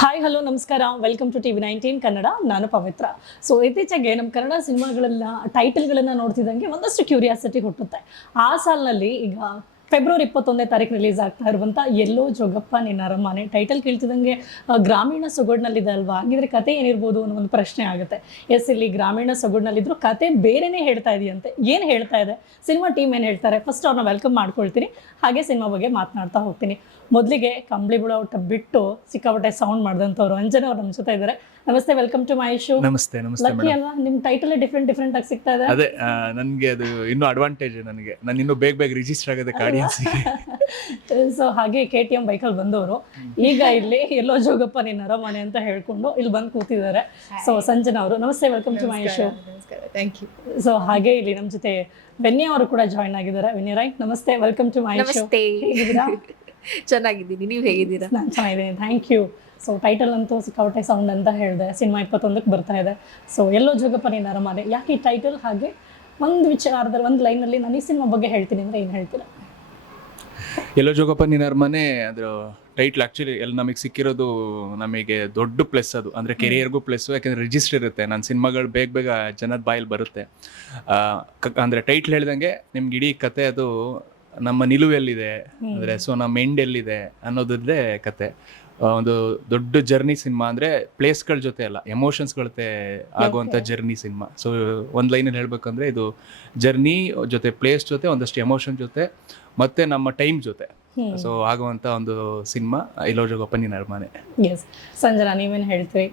Hi hello ನಮಸ್ಕಾರ. Welcome to T V nineteen Kannada ನಾನು ಪವಿತ್ರ. So ಇತ್ತೀಚೆಗೆ ನಮ್ಮ ಕನ್ನಡ ಸಿನಿಮಾಗಳೆಲ್ಲ ಟೈಟಲ್ಗಳನ್ನು ನೋಡ್ತಿದ್ದಂಗೆ ಒಂದಷ್ಟು ಕ್ಯೂರಿಯಾಸಿಟಿ ಹುಟ್ಟುತ್ತೆ. ಆ ಸಾಲಿನಲ್ಲಿ ಈಗ ಫೆಬ್ರವರಿ ಇಪ್ಪತ್ತೊಂದನೇ ತಾರೀಕು ರಿಲೀಸ್ ಆಗ್ತಾ ಇರುವಂತ ಎಲ್ಲೋ ಜೋಗಪ್ಪ ನಿನ್ನ ಅರಮನೆ. ಟೈಟಲ್ ಕೇಳ್ತಿದಂಗೆ ಗ್ರಾಮೀಣ ಸೊಗಡ್ನಲ್ಲಿದೆ ಅಲ್ವಾ? ಹಾಗಿದ್ರೆ ಕತೆ ಏನಿರ್ಬೋದು ಅನ್ನೋ ಒಂದು ಪ್ರಶ್ನೆ ಆಗುತ್ತೆ. ಎಸ್, ಇಲ್ಲಿ ಗ್ರಾಮೀಣ ಸೊಗಡ್ನಲ್ಲಿದ್ರು ಕತೆ ಬೇರೆನೇ ಹೇಳ್ತಾ ಇದೆಯಂತೆ. ಏನು ಹೇಳ್ತಾ ಇದೆ? ಸಿನಿಮಾ ಟೀಮ್ ಏನು ಹೇಳ್ತಾರೆ? ಫಸ್ಟ್ ಅವ್ರನ್ನ ವೆಲ್ಕಮ್ ಮಾಡ್ಕೊಳ್ತೀನಿ. ಹಾಗೆ ಸಿನಿಮಾ ಬಗ್ಗೆ ಮಾತನಾಡ್ತಾ ಹೋಗ್ತೀನಿ. ಮೊದಲಿಗೆ ಕಂಬಳಿ ಊಟ ಬಿಟ್ಟು ಸಿಕ್ಕಾಪಟ್ಟೆ ಸೌಂಡ್ ಮಾಡಿದಂಥವ್ರು ಅಂಜನ ಅವ್ರು ನಮ್ಮ ಜೊತೆ ಇದ್ದಾರೆ. ನಮಸ್ತೆ ವೆಲ್ಕಮ್ ಟು ಮೈ ಶೋ ನಮಸ್ತೆ ನಮಸ್ತೆ ಲಕ್ಕಿ ಅಲ್ವಾ? ನಿಮ್ ಟೈಟಲ್ ಡಿಫ್ರೆಂಟ್ ಡಿಫ್ರೆಂಟ್ ಆಗಿ ಸಿಗ್ತಾ ಇದೆ. ಅದೇ ನನಗೆ ಅದು ಇನ್ನೂ ಅಡ್ವಾಂಟೇಜ್ ನನಗೆ. ನಾನು ಇನ್ನೂ ಬೇಗ ಬೇಗ ರಿಜಿಸ್ಟರ್ ಆಗೋದಕ್ಕೆ ಆಡಿಯನ್ಸಿಗೆ ಸೊ ಹಾಗೆ ಕೆ ಟಿ ಎಂ ಬೈಕಲ್ಲಿ ಬಂದವರು. ಈಗ ಇಲ್ಲಿ ಎಲ್ಲೋ ಜೋಗಪ್ಪ ನಿನ್ನ ಅರಮನೆ ಅಂತ ಹೇಳ್ಕೊಂಡು ಇಲ್ಲಿ ಬಂದು ಕೂತಿದ್ದಾರೆ. ಸೊ ಸಂಜನಾ ಅವರು ನಮಸ್ತೆ ವೆಲ್ಕಮ್ ಟು ಮೈ ಶೋ ನಮಸ್ಕಾರ. ಥ್ಯಾಂಕ್ ಯು ಸೊ ಹಾಗೆ ಇಲ್ಲಿ ನಮ್ಮ ಜೊತೆ ಬೆನ್ನಿ ಅವರು ಕೂಡ ಜಾಯ್ನ್ ಆಗಿದ್ದಾರೆ. ವೆನ್ಯ ರೈ ನಮಸ್ತೆ ವೆಲ್ಕಮ್ ಟು ಮೈ ಶೋ ಚೆನ್ನಾಗಿದ್ದೀನಿ. ನೀವು ಹೇಗಿದ್ದೀರಾ? ನಾನು ಚೆನ್ನಾಗಿದ್ದೀನಿ. ಥ್ಯಾಂಕ್ ಯು ಸೊ ಟೈಟಲ್ ಅಂತೂ ಸಿಕ್ಕಾಪಟ್ಟೆ ಸೌಂಡ್ ಅಂತ ಹೇಳಿದೆ. ಸಿನಿಮಾ ಇಪ್ಪತ್ತೊಂದಕ್ಕೆ ಬರ್ತಾ ಇದೆ. ಸೊ ಎಲ್ಲೋ ಜೋಗಪ್ಪ ನೀನು ಅರಮನೆ ಯಾಕೆ ಈ ಟೈಟಲ್ ಹಾಗೆ ಒಂದು ವಿಚಾರದಲ್ಲಿ ಒಂದು ಲೈನಲ್ಲಿ ನಾನು ಈ ಸಿನಿಮಾ ಬಗ್ಗೆ ಹೇಳ್ತೀನಿ ಅಂದರೆ ಏನು ಹೇಳ್ತೀರಾ? ಎಲ್ಲೋ ಜೋಗಪ್ಪ ನಿನ್ನ ಅರಮನೆ ಅದ್ರ ಟೈಟ್ಲ್ ಆ್ಯಕ್ಚುಲಿ ಎಲ್ಲಿ ನಮಗೆ ಸಿಕ್ಕಿರೋದು ನಮಗೆ ದೊಡ್ಡ ಪ್ಲಸ್ ಅದು. ಅಂದರೆ ಕೆರಿಯರ್ಗೂ ಪ್ಲಸ್ ಯಾಕಂದ್ರೆ ರಿಜಿಸ್ಟರ್ ಇರುತ್ತೆ. ನನ್ನ ಸಿನಿಮಾಗಳು ಬೇಗ ಬೇಗ ಜನದ ಬಾಯಲ್ಲಿ ಬರುತ್ತೆ. ಅಂದರೆ ಟೈಟ್ಲ್ ಹೇಳ್ದಂಗೆ ನಿಮ್ಗೆ ಇಡೀ ಕತೆ ಅದು ನಮ್ಮ ನಿಲುವೆಲ್ಲಿದೆ ಅಂದರೆ ಸೊ ನಮ್ಮ ಎಂಡ್ ಎಲ್ಲಿದೆ ಅನ್ನೋದದ್ದೇ ಕತೆ. ಒಂದು ದೊಡ್ಡ ಜರ್ನಿ ಸಿನಿಮಾ ಅಂದ್ರೆ ಪ್ಲೇಸ್ಗಳ ಜೊತೆ ಅಲ್ಲ ಎಮೋಷನ್ಸ್ ಜೊತೆ ಆಗುವಂತ ಜರ್ನಿ ಸಿನಿಮಾ. ಸೊ ಒಂದು ಲೈನಲ್ಲಿ ಹೇಳ್ಬೇಕಂದ್ರೆ ಇದು ಜರ್ನಿ ಜೊತೆ ಪ್ಲೇಸ್ ಜೊತೆ ಒಂದಷ್ಟು ಎಮೋಷನ್ ಜೊತೆ ಮತ್ತೆ ನಮ್ಮ ಟೈಮ್ ಜೊತೆ. ಸೊ ಆಗುವಂತ ಒಂದು ಸಿನಿಮಾ ಇಲ್ಲೋ ಜೋಗಪ್ಪ ನರ್ಮಾನೆ. ಅರಮನೆ ಎಸ್ ಸಂಜನಾ ನೀವೇನು ಹೇಳ್ತೀರಿ?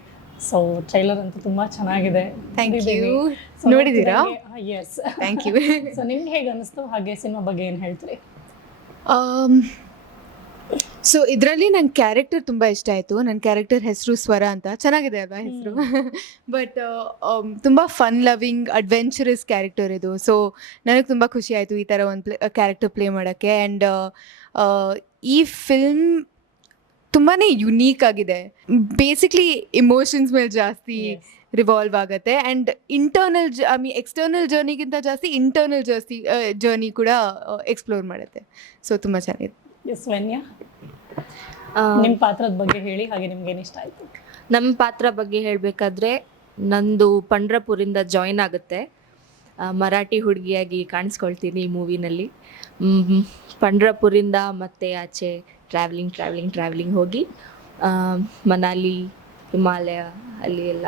ಸೊ ಟ್ರೈಲರ್ ಅಂತೂ ತುಂಬಾ ಚೆನ್ನಾಗಿದೆ. ಥ್ಯಾಂಕ್ ಯು ನೋಡಿದ್ದೀರಾ? ಎಸ್ ಥ್ಯಾಂಕ್ ಯು ಸೊ ನಿಮ್ಗೆ ಹೇಗೆ ಅನಿಸ್ತು? ಹಾಗೆ ಸಿನಿಮಾ ಬಗ್ಗೆ ಏನು ಹೇಳ್ತೀರಿ? ಸೊ ಇದರಲ್ಲಿ ನನ್ನ ಕ್ಯಾರೆಕ್ಟರ್ ತುಂಬ ಇಷ್ಟ ಆಯಿತು. ನನ್ನ ಕ್ಯಾರೆಕ್ಟರ್ ಹೆಸರು ಸ್ವರ ಅಂತ. ಚೆನ್ನಾಗಿದೆ ಅಲ್ವಾ ಹೆಸರು? ಬಟ್ ತುಂಬ ಫನ್ ಲವಿಂಗ್ ಅಡ್ವೆಂಚರಸ್ ಕ್ಯಾರೆಕ್ಟರ್ ಇದು. ಸೊ ನನಗೆ ತುಂಬ ಖುಷಿ ಆಯಿತು ಈ ಥರ ಒಂದು ಪ್ಲೇ ಕ್ಯಾರೆಕ್ಟರ್ ಪ್ಲೇ ಮಾಡೋಕ್ಕೆ. ಆ್ಯಂಡ್ ಈ ಫಿಲ್ಮ್ ತುಂಬಾ ಯುನೀಕ್ ಆಗಿದೆ. ಬೇಸಿಕ್ಲಿ ಇಮೋಷನ್ಸ್ ಮೇಲೆ ಜಾಸ್ತಿ ರಿವಾಲ್ವ್ ಆಗುತ್ತೆ. And internal I mean external ಜರ್ನಿಗಿಂತ ಜಾಸ್ತಿ ಇಂಟರ್ನಲ್ ಜಾಸ್ತಿ ಜರ್ನಿ ಕೂಡ ಎಕ್ಸ್ಪ್ಲೋರ್ ಮಾಡುತ್ತೆ. ಸೊ ತುಂಬ ಚೆನ್ನಾಗಿದೆ. ಎಸ್ ವೆನ್ಯ ನಿಮ್ಮ ಪಾತ್ರದ ಬಗ್ಗೆ ಹೇಳಿ ಹಾಗೆ ನಿಮ್ಗೆ ಏನು ಇಷ್ಟ ಆಯ್ತು? ನಮ್ಮ ಪಾತ್ರ ಬಗ್ಗೆ ಹೇಳಬೇಕಾದ್ರೆ ನಂದು ಪಂಡ್ರಪುರಿಂದ ಜಾಯಿನ್ ಆಗುತ್ತೆ. ಆ, ಮರಾಠಿ ಹುಡುಗಿಯಾಗಿ ಕಾಣಿಸ್ಕೊಳ್ತೀನಿ ಈ ಮೂವಿನಲ್ಲಿ. ಪಂಡ್ರಪುರಿಂದ ಮತ್ತೆ ಆಚೆ ಟ್ರಾವೆಲಿಂಗ್ ಟ್ರಾವೆಲಿಂಗ್ ಟ್ರಾವೆಲಿಂಗ್ ಹೋಗಿ ಆ, ಮನಾಲಿ ಹಿಮಾಲಯ ಅಲ್ಲಿ ಎಲ್ಲ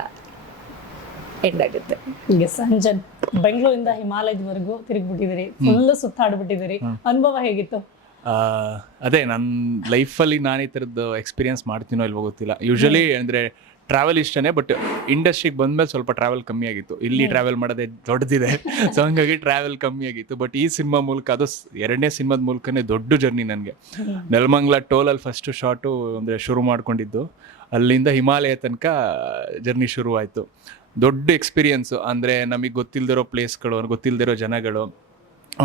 ಎಂಡ್ ಆಗುತ್ತೆ. ಎಸ್ ಸಂಜನ್ ಬೆಂಗಳೂರಿಂದ ಹಿಮಾಲಯದವರೆಗೂ ತಿರುಗ್ಬಿಟ್ಟಿದ್ದೀರಿ. ಫುಲ್ ಸುತ್ತಾಡ್ಬಿಟ್ಟಿದ್ದೀರಿ. ಅನುಭವ ಹೇಗಿತ್ತು? ಅದೇ ನನ್ನ ಲೈಫಲ್ಲಿ ನಾನು ಈ ಥರದ್ದು ಎಕ್ಸ್ಪೀರಿಯನ್ಸ್ ಮಾಡ್ತೀನೋ ಇಲ್ವೋ ಗೊತ್ತಿಲ್ಲ. ಯೂಶಲಿ ಅಂದರೆ ಟ್ರಾವೆಲ್ ಇಷ್ಟನೇ ಬಟ್ ಇಂಡಸ್ಟ್ರಿಗೆ ಬಂದಮೇಲೆ ಸ್ವಲ್ಪ ಟ್ರಾವೆಲ್ ಕಮ್ಮಿ ಆಗಿತ್ತು. ಇಲ್ಲಿ ಟ್ರಾವೆಲ್ ಮಾಡೋದೇ ದೊಡ್ಡದಿದೆ. ಸೊ ಹಂಗಾಗಿ ಟ್ರಾವೆಲ್ ಕಮ್ಮಿ ಆಗಿತ್ತು. ಬಟ್ ಈ ಸಿನಿಮಾ ಮೂಲಕ ಅದು ಎರಡನೇ ಸಿನಿಮಾದ ಮೂಲಕನೇ ದೊಡ್ಡ ಜರ್ನಿ ನನಗೆ. ನೆಲಮಂಗ್ಲ ಟೋಲಲ್ಲಿ ಫಸ್ಟು ಶಾರ್ಟು ಅಂದರೆ ಶುರು ಮಾಡ್ಕೊಂಡಿದ್ದು. ಅಲ್ಲಿಂದ ಹಿಮಾಲಯ ತನಕ ಜರ್ನಿ ಶುರುವಾಯಿತು. ದೊಡ್ಡ ಎಕ್ಸ್ಪೀರಿಯನ್ಸು ಅಂದರೆ ನಮಗೆ ಗೊತ್ತಿಲ್ಲದಿರೋ ಪ್ಲೇಸ್ಗಳು ಗೊತ್ತಿಲ್ಲದಿರೋ ಜನಗಳು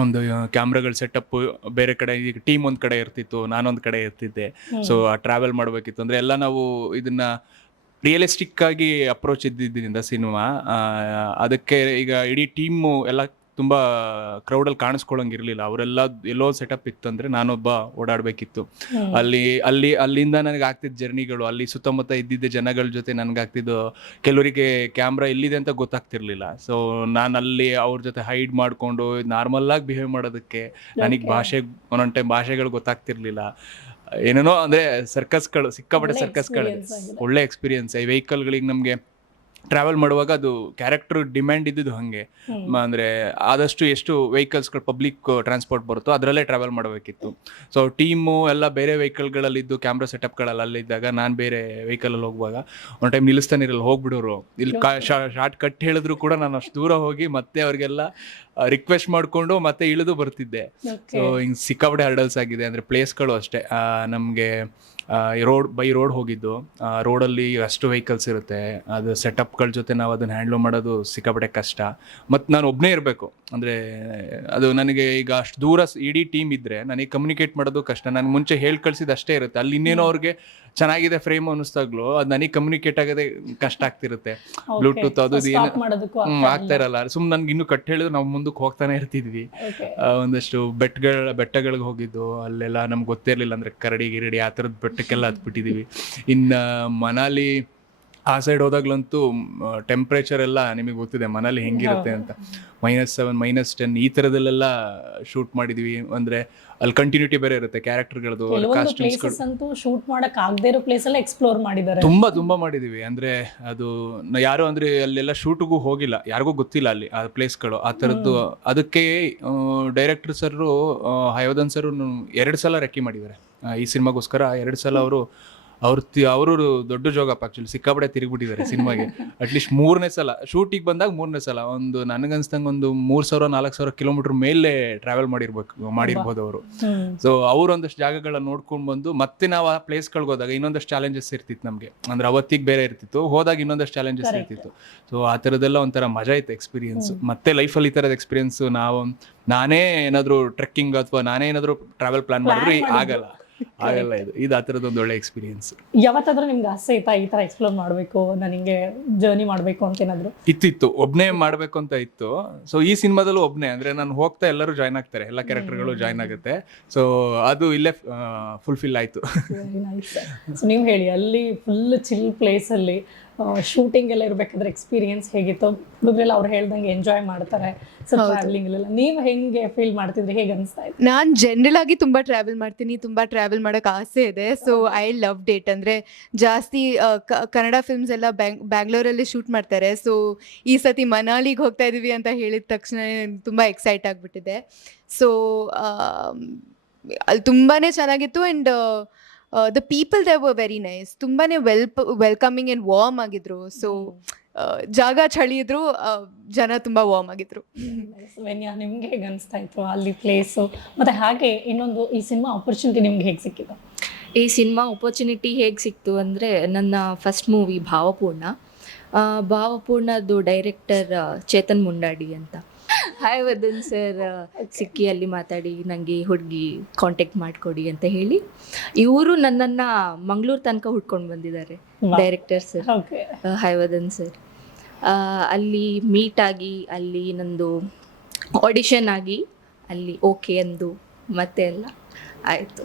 ಒಂದು ಕ್ಯಾಮ್ರಾಗಳು ಸೆಟಪ್ ಬೇರೆ ಕಡೆ ಈಗ ಟೀಮ್ ಒಂದು ಕಡೆ ಇರ್ತಿತ್ತು ನಾನೊಂದು ಕಡೆ ಇರ್ತಿದ್ದೆ. ಸೊ ಟ್ರಾವೆಲ್ ಮಾಡಬೇಕಿತ್ತು. ಅಂದರೆ ಎಲ್ಲ ನಾವು ಇದನ್ನ ರಿಯಲಿಸ್ಟಿಕ್ ಆಗಿ ಅಪ್ರೋಚ್ ಇದ್ದಿದ್ದರಿಂದ ಸಿನಿಮಾ ಅದಕ್ಕೆ ಈಗ ಇಡೀ ಟೀಮು ಎಲ್ಲ ತುಂಬ ಕ್ರೌಡಲ್ಲಿ ಕಾಣಿಸ್ಕೊಳ್ಳೋಂಗಿರಲಿಲ್ಲ ಅವರೆಲ್ಲ ಎಲ್ಲೋ ಸೆಟಪ್ ಇತ್ತಂದ್ರೆ ನಾನೊಬ್ಬ ಓಡಾಡಬೇಕಿತ್ತು. ಅಲ್ಲಿ ಅಲ್ಲಿ ಅಲ್ಲಿಂದ ನನಗೆ ಆಗ್ತಿದ್ದ ಜರ್ನಿಗಳು ಅಲ್ಲಿ ಸುತ್ತಮುತ್ತ ಇದ್ದಿದ್ದ ಜನಗಳ ಜೊತೆ ನನಗೆ ಆಗ್ತಿದ್ದು ಕೆಲವರಿಗೆ ಕ್ಯಾಮ್ರಾ ಎಲ್ಲಿದೆ ಅಂತ ಗೊತ್ತಾಗ್ತಿರ್ಲಿಲ್ಲ. ಸೊ ನಾನು ಅಲ್ಲಿ ಅವ್ರ ಜೊತೆ ಹೈಡ್ ಮಾಡಿಕೊಂಡು ನಾರ್ಮಲ್ಲಾಗಿ ಬಿಹೇವ್ ಮಾಡೋದಕ್ಕೆ ನನಗೆ ಭಾಷೆ ಒಂದೊಂದು ಟೈಮ್ ಭಾಷೆಗಳು ಗೊತ್ತಾಗ್ತಿರ್ಲಿಲ್ಲ. ಏನೇನೋ ಅಂದರೆ ಸರ್ಕಸ್ಗಳು ಸಿಕ್ಕಾಪಟ್ಟೆ ಸರ್ಕಸ್ಗಳು ಒಳ್ಳೆ ಎಕ್ಸ್ಪೀರಿಯನ್ಸ್ ಈ ವೆಹಿಕಲ್ಗಳಿಗೆ ನಮಗೆ ಟ್ರಾವೆಲ್ ಮಾಡುವಾಗ ಅದು ಕ್ಯಾರೆಕ್ಟರ್ ಡಿಮ್ಯಾಂಡ್ ಇದ್ದಿದ್ದು ಹಾಗೆ. ಅಂದ್ರೆ ಆದಷ್ಟು ಎಷ್ಟು ವೆಹಿಕಲ್ಸ್ಗಳು ಪಬ್ಲಿಕ್ ಟ್ರಾನ್ಸ್ಪೋರ್ಟ್ ಬರುತ್ತೋ ಅದರಲ್ಲೇ ಟ್ರಾವೆಲ್ ಮಾಡಬೇಕಿತ್ತು. ಸೊ ಟೀಮು ಎಲ್ಲ ಬೇರೆ ವೆಹಿಕಲ್ಗಳಲ್ಲಿದ್ದು ಕ್ಯಾಮ್ರಾ ಸೆಟಪ್ಗಳಲ್ಲಿ ಅಲ್ಲಿದ್ದಾಗ ನಾನು ಬೇರೆ ವೆಹಿಕಲಲ್ಲಿ ಹೋಗುವಾಗ ಒಂದು ಟೈಮ್ ನಿಲ್ಲಿಸ್ತಾನೆ ಇರಲ್ಲ ಹೋಗ್ಬಿಡೋರು. ಇಲ್ಲಿ ಶಾರ್ಟ್ ಕಟ್ ಹೇಳಿದ್ರು ಕೂಡ ನಾನು ಅಷ್ಟು ದೂರ ಹೋಗಿ ಮತ್ತೆ ಅವ್ರಿಗೆಲ್ಲ ರಿಕ್ವೆಸ್ಟ್ ಮಾಡಿಕೊಂಡು ಮತ್ತೆ ಇಳಿದು ಬರ್ತಿದ್ದೆ. ಸೊ ಹಿಂಗೆ ಸಿಕ್ಕಾಪಟ್ಟೆ ಹರ್ಡಲ್ಸ್ ಆಗಿದೆ. ಅಂದರೆ ಪ್ಲೇಸ್ಗಳು ಅಷ್ಟೇ. ನಮಗೆ ರೋಡ್ ಬೈ ರೋಡ್ ಹೋಗಿದ್ದು ರೋಡಲ್ಲಿ ಅಷ್ಟು ವೆಹಿಕಲ್ಸ್ ಇರುತ್ತೆ. ಅದು ಸೆಟಪ್ಗಳ ಜೊತೆ ನಾವು ಅದನ್ನು ಹ್ಯಾಂಡ್ಲ್ ಮಾಡೋದು ಸಿಕ್ಕಾಪಟ್ಟೆ ಕಷ್ಟ. ಮತ್ತು ನಾನು ಒಬ್ಬನೇ ಇರಬೇಕು. ಅಂದರೆ ಅದು ನನಗೆ ಈಗ ಅಷ್ಟು ದೂರ ಇಡೀ ಟೀಮ್ ಇದ್ದರೆ ನನಗೆ ಕಮ್ಯುನಿಕೇಟ್ ಮಾಡೋದು ಕಷ್ಟ. ನನಗೆ ಮುಂಚೆ ಹೇಳಿ ಕಳ್ಸಿದ್ದು ಅಷ್ಟೇ ಇರುತ್ತೆ. ಅಲ್ಲಿ ಇನ್ನೇನೋ ಅವ್ರಿಗೆ ಚೆನ್ನಾಗಿದೆ ಫ್ರೇಮ್ ಅನ್ನಿಸ್ದಾಗ್ಲೂ ಅದು ನನಗೆ ಕಮ್ಯುನಿಕೇಟ್ ಆಗೋದೇ ಕಷ್ಟ ಆಗ್ತಿರುತ್ತೆ. ಬ್ಲೂಟೂತ್ ಅದು ಏನು ಆಗ್ತಾ ಇರಲ್ಲ. ಸುಮ್ಮನೆ ನನ್ಗೆ ಇನ್ನೂ ಕಟ್ ಹೇಳಿದ್ರು ನಾವು ಮುಂದಕ್ಕೆ ಹೋಗ್ತಾನೆ ಇರ್ತಿದ್ವಿ. ಒಂದಷ್ಟು ಬೆಟ್ಟಗಳ ಬೆಟ್ಟಗಳಿಗೆ ಹೋಗಿದ್ದು. ಅಲ್ಲೆಲ್ಲ ನಮ್ಗೆ ಗೊತ್ತಿರಲಿಲ್ಲ ಅಂದ್ರೆ ಕರಡಿ ಗಿರಡಿ ಆ ಥರದ್ದು ಬೆಟ್ಟ ಬೆಟ್ಟಕ್ಕೆಲ್ಲ ಹತ್ಬಿಟ್ಟಿದ್ದೀವಿ ಇನ್ನು ಮನಾಲಿ ಆ ಸೈಡ್ ಹೋದಾಗ್ಲಂತೂ ಟೆಂಪ್ರೇಚರ್ ಎಲ್ಲ ನಿಮಗೆ ಗೊತ್ತಿದೆ ಮನಾಲಿ ಹೆಂಗಿರುತ್ತೆ ಅಂತ. ಮೈನಸ್ ಸೆವೆನ್ ಮೈನಸ್ ಟೆನ್ ಈ ಥರದಲ್ಲೆಲ್ಲ ಶೂಟ್ ಮಾಡಿದ್ವಿ. ಅಂದರೆ ಅಲ್ಲಿ ಕಂಟಿನ್ಯೂಟಿ ಬೇರೆ ಇರುತ್ತೆ ಕ್ಯಾರೆಕ್ಟರ್ಗಳದ್ದು ಅಂತೂ ಶೂಟ್ ಮಾಡಕ್ ಆಗದೆ ಇರೋ ಪ್ಲೇಸ್ ಎಲ್ಲ ಎಕ್ಸ್ಪ್ಲೋರ್ ಮಾಡಿದ್ದಾರೆ. ತುಂಬಾ ತುಂಬಾ ಮಾಡಿದೀವಿ. ಅಂದ್ರೆ ಅದು ಯಾರು ಅಂದ್ರೆ ಅಲ್ಲೆಲ್ಲ ಶೂಟ್ಗೂ ಹೋಗಿಲ್ಲ. ಯಾರಿಗೂ ಗೊತ್ತಿಲ್ಲ ಅಲ್ಲಿ ಆ ಪ್ಲೇಸ್ಗಳು ಆ ಥರದ್ದು ಅದಕ್ಕೆ ಡೈರೆಕ್ಟರ್ ಸರ್ ಹಯೋಧನ್ ಸರ್ ಎರಡು ಸಲ ರೆಕ್ಕಿ ಮಾಡಿದ್ದಾರೆ. ಈ ಸಿನಿಮಾಗೋಸ್ಕರ ಎರಡು ಸಲ ಅವರು ಅವ್ರ ಅವರು ದೊಡ್ಡ ಜೋಗಪ್ಪ ಆ್ಯಕ್ಚುಲಿ ಸಿಕ್ಕಾಪಡೆ ತಿರುಗಿಬಿಟ್ಟಿದ್ದಾರೆ ಸಿನಿಮಾಗೆ. ಅಟ್ಲೀಸ್ಟ್ ಮೂರನೇ ಸಲ ಶೂಟಿಗೆ ಬಂದಾಗ ಮೂರನೇ ಸಲ ಒಂದು ನನಗನ್ಸ್ದಂಗೆ ಒಂದು ಮೂರು ಸಾವಿರ ನಾಲ್ಕು ಸಾವಿರ ಕಿಲೋಮೀಟರ್ ಮೇಲೆ ಟ್ರಾವೆಲ್ ಮಾಡಿರ್ಬೇಕು ಮಾಡಿರ್ಬೋದು ಅವರು. ಸೊ ಅವ್ರು ಒಂದಷ್ಟು ಜಾಗಗಳನ್ನ ನೋಡ್ಕೊಂಡು ಬಂದು ಮತ್ತೆ ನಾವು ಆ ಪ್ಲೇಸ್ಗಳಿಗೆ ಹೋದಾಗ ಇನ್ನೊಂದಷ್ಟು ಚಾಲೆಂಜಸ್ ಇರ್ತಿತ್ತು ನಮಗೆ. ಅಂದ್ರೆ ಅವತ್ತಿಗೆ ಬೇರೆ ಇರ್ತಿತ್ತು ಹೋದಾಗ ಇನ್ನೊಂದಷ್ಟು ಚಾಲೆಂಜಸ್ ಇರ್ತಿತ್ತು. ಸೊ ಆ ಥರದ್ದೆಲ್ಲ ಒಂಥರ ಮಜಾ ಇತ್ತು ಎಕ್ಸ್ಪೀರಿಯನ್ಸ್ ಮತ್ತೆ ಲೈಫಲ್ಲಿ ಈ ಥರದ ಎಕ್ಸ್ಪೀರಿಯನ್ಸ್ ನಾವು ನಾನೇ ಏನಾದರೂ ಟ್ರೆಕ್ಕಿಂಗ್ ಅಥವಾ ನಾನೇ ಏನಾದರೂ ಟ್ರಾವೆಲ್ ಪ್ಲಾನ್ ಮಾಡಿದ್ರೆ ಆಗಲ್ಲ. ಆಗಲ್ಲ ಇದು. ಇದು ಆ ಒಂದು ಒಳ್ಳೆ ಎಕ್ಸ್ಪೀರಿಯನ್ಸ್ ಯಾವತ್ತಾದ್ರೂ ನಿಮ್ಗೆ ಆಸೆ ಆಯ್ತಾ ಈ ತರ ಎಕ್ಸ್ಪ್ಲೋರ್ ಮಾಡಬೇಕು ನಾನು ಹಿಂಗೆ ಜರ್ನಿ ಮಾಡಬೇಕು ಅಂತ ಏನಾದ್ರು? ಇತ್ತಿತ್ತು. ಒಬ್ನೇ ಮಾಡ್ಬೇಕು ಅಂತ ಇತ್ತು. ಸೊ ಈ ಸಿನಿಮಾದಲ್ಲೂ ಒಬ್ನೇ. ಅಂದ್ರೆ ನಾನು ಹೋಗ್ತಾ ಎಲ್ಲರೂ ಜಾಯ್ನ್ ಆಗ್ತಾರೆ. ಎಲ್ಲ ಕ್ಯಾರೆಕ್ಟರ್ಗಳು ಜಾಯ್ನ್ ಆಗುತ್ತೆ. ಸೊ ಅದು ಇಲ್ಲೇ ಫುಲ್ಫಿಲ್ ಆಯ್ತು. ಸೊ ನೀವು ಹೇಳಿ ಅಲ್ಲಿ ಫುಲ್ ಚಿಲ್ ಪ್ಲೇಸಲ್ಲಿ ಶೂಟಿಂಗ್ ಎಲ್ಲ ಇರಬೇಕಾದ್ರೆ ಎಕ್ಸ್ಪೀರಿಯನ್ಸ್ ಹೇಗಿತ್ತು? ಹುಡುಗರೆಲ್ಲ ಅವ್ರು ಹೇಳ್ದಂಗೆ ಎಂಜಾಯ್ ಮಾಡ್ತಾರೆ ಸೊ ಟ್ರಾವೆಲಿಂಗ್ ಎಲ್ಲ ನೀವು ಹೆಂಗೆ ಫೀಲ್ ಮಾಡ್ತಿದ್ರಿ? ಹೇಗೆ ಅನಿಸ್ತಾ ನಾನು ಜನರಲ್ ಆಗಿ ತುಂಬ ಟ್ರಾವೆಲ್ ಮಾಡ್ತೀನಿ ತುಂಬ ಟ್ರಾವೆಲ್ ಮಾಡೋಕೆ ಆಸೆ ಇದೆ. ಸೊ ಐ ಲವ್ ಡೇಟ್ ಅಂದರೆ ಜಾಸ್ತಿ ಕನ್ನಡ ಫಿಲ್ಮ್ಸ್ ಎಲ್ಲ ಬ್ಯಾಂಗ್ ಬ್ಯಾಂಗ್ಳೂರಲ್ಲಿ ಶೂಟ್ ಮಾಡ್ತಾರೆ. ಸೊ ಈ ಸತಿ ಮನಾಲಿಗೆ ಹೋಗ್ತಾ ಇದೀವಿ ಅಂತ ಹೇಳಿದ ತಕ್ಷಣ ತುಂಬ ಎಕ್ಸೈಟ್ ಆಗಿಬಿಟ್ಟಿದೆ. ಸೊ ಅಲ್ಲಿ ತುಂಬಾ ಚೆನ್ನಾಗಿತ್ತು and the people they were very nice ತುಂಬಾ ವೆಲ್ ವೆಲ್ಕಮಿಂಗ್ ಆ್ಯಂಡ್ ವಾರ್ಮ್ ಆಗಿದ್ರು. ಸೊ ಜಾಗ ಚಳಿ ಇದ್ರು ಜನ ತುಂಬಾ ವಾರ್ಮ್ ಆಗಿದ್ರು. ವೆನ್ಯಾ ನಿಮ್ಗೆ ಹೇಗೆ ಅನಿಸ್ತಾ ಇತ್ತು ಅಲ್ಲಿ ಪ್ಲೇಸು ಮತ್ತೆ ಹಾಗೆ ಇನ್ನೊಂದು ಈ ಸಿನಿಮಾ ಆಪರ್ಚುನಿಟಿ ನಿಮ್ಗೆ ಹೇಗೆ ಸಿಕ್ಕಿದ್ದು? ಈ ಸಿನಿಮಾ ಆಪರ್ಚುನಿಟಿ ಹೇಗೆ ಸಿಕ್ತು ಅಂದರೆ ನನ್ನ ಫಸ್ಟ್ ಮೂವಿ ಭಾವಪೂರ್ಣ. ಭಾವಪೂರ್ಣದ್ದು ಡೈರೆಕ್ಟರ್ ಚೇತನ್ ಮುಂಡಾಡಿ ಅಂತ. ಹಾಯ್ ವದನ್ ಸರ್ ಸಿಕ್ಕಿ ಅಲ್ಲಿ ಮಾತಾಡಿ ನನಗೆ ಹುಡುಗಿ ಕಾಂಟ್ಯಾಕ್ಟ್ ಮಾಡಿಕೊಡಿ ಅಂತ ಹೇಳಿ. ಇವರು ನನ್ನನ್ನು ಮಂಗಳೂರು ತನಕ ಹುಡ್ಕೊಂಡು ಬಂದಿದ್ದಾರೆ director sir hi Vadan sir ಅಲ್ಲಿ ಮೀಟ್ ಆಗಿ ಅಲ್ಲಿ ನಂದು ಆಡಿಷನ್ ಆಗಿ ಅಲ್ಲಿ ಓಕೆ ಅಂದು ಮತ್ತೆ ಎಲ್ಲ ಆಯಿತು.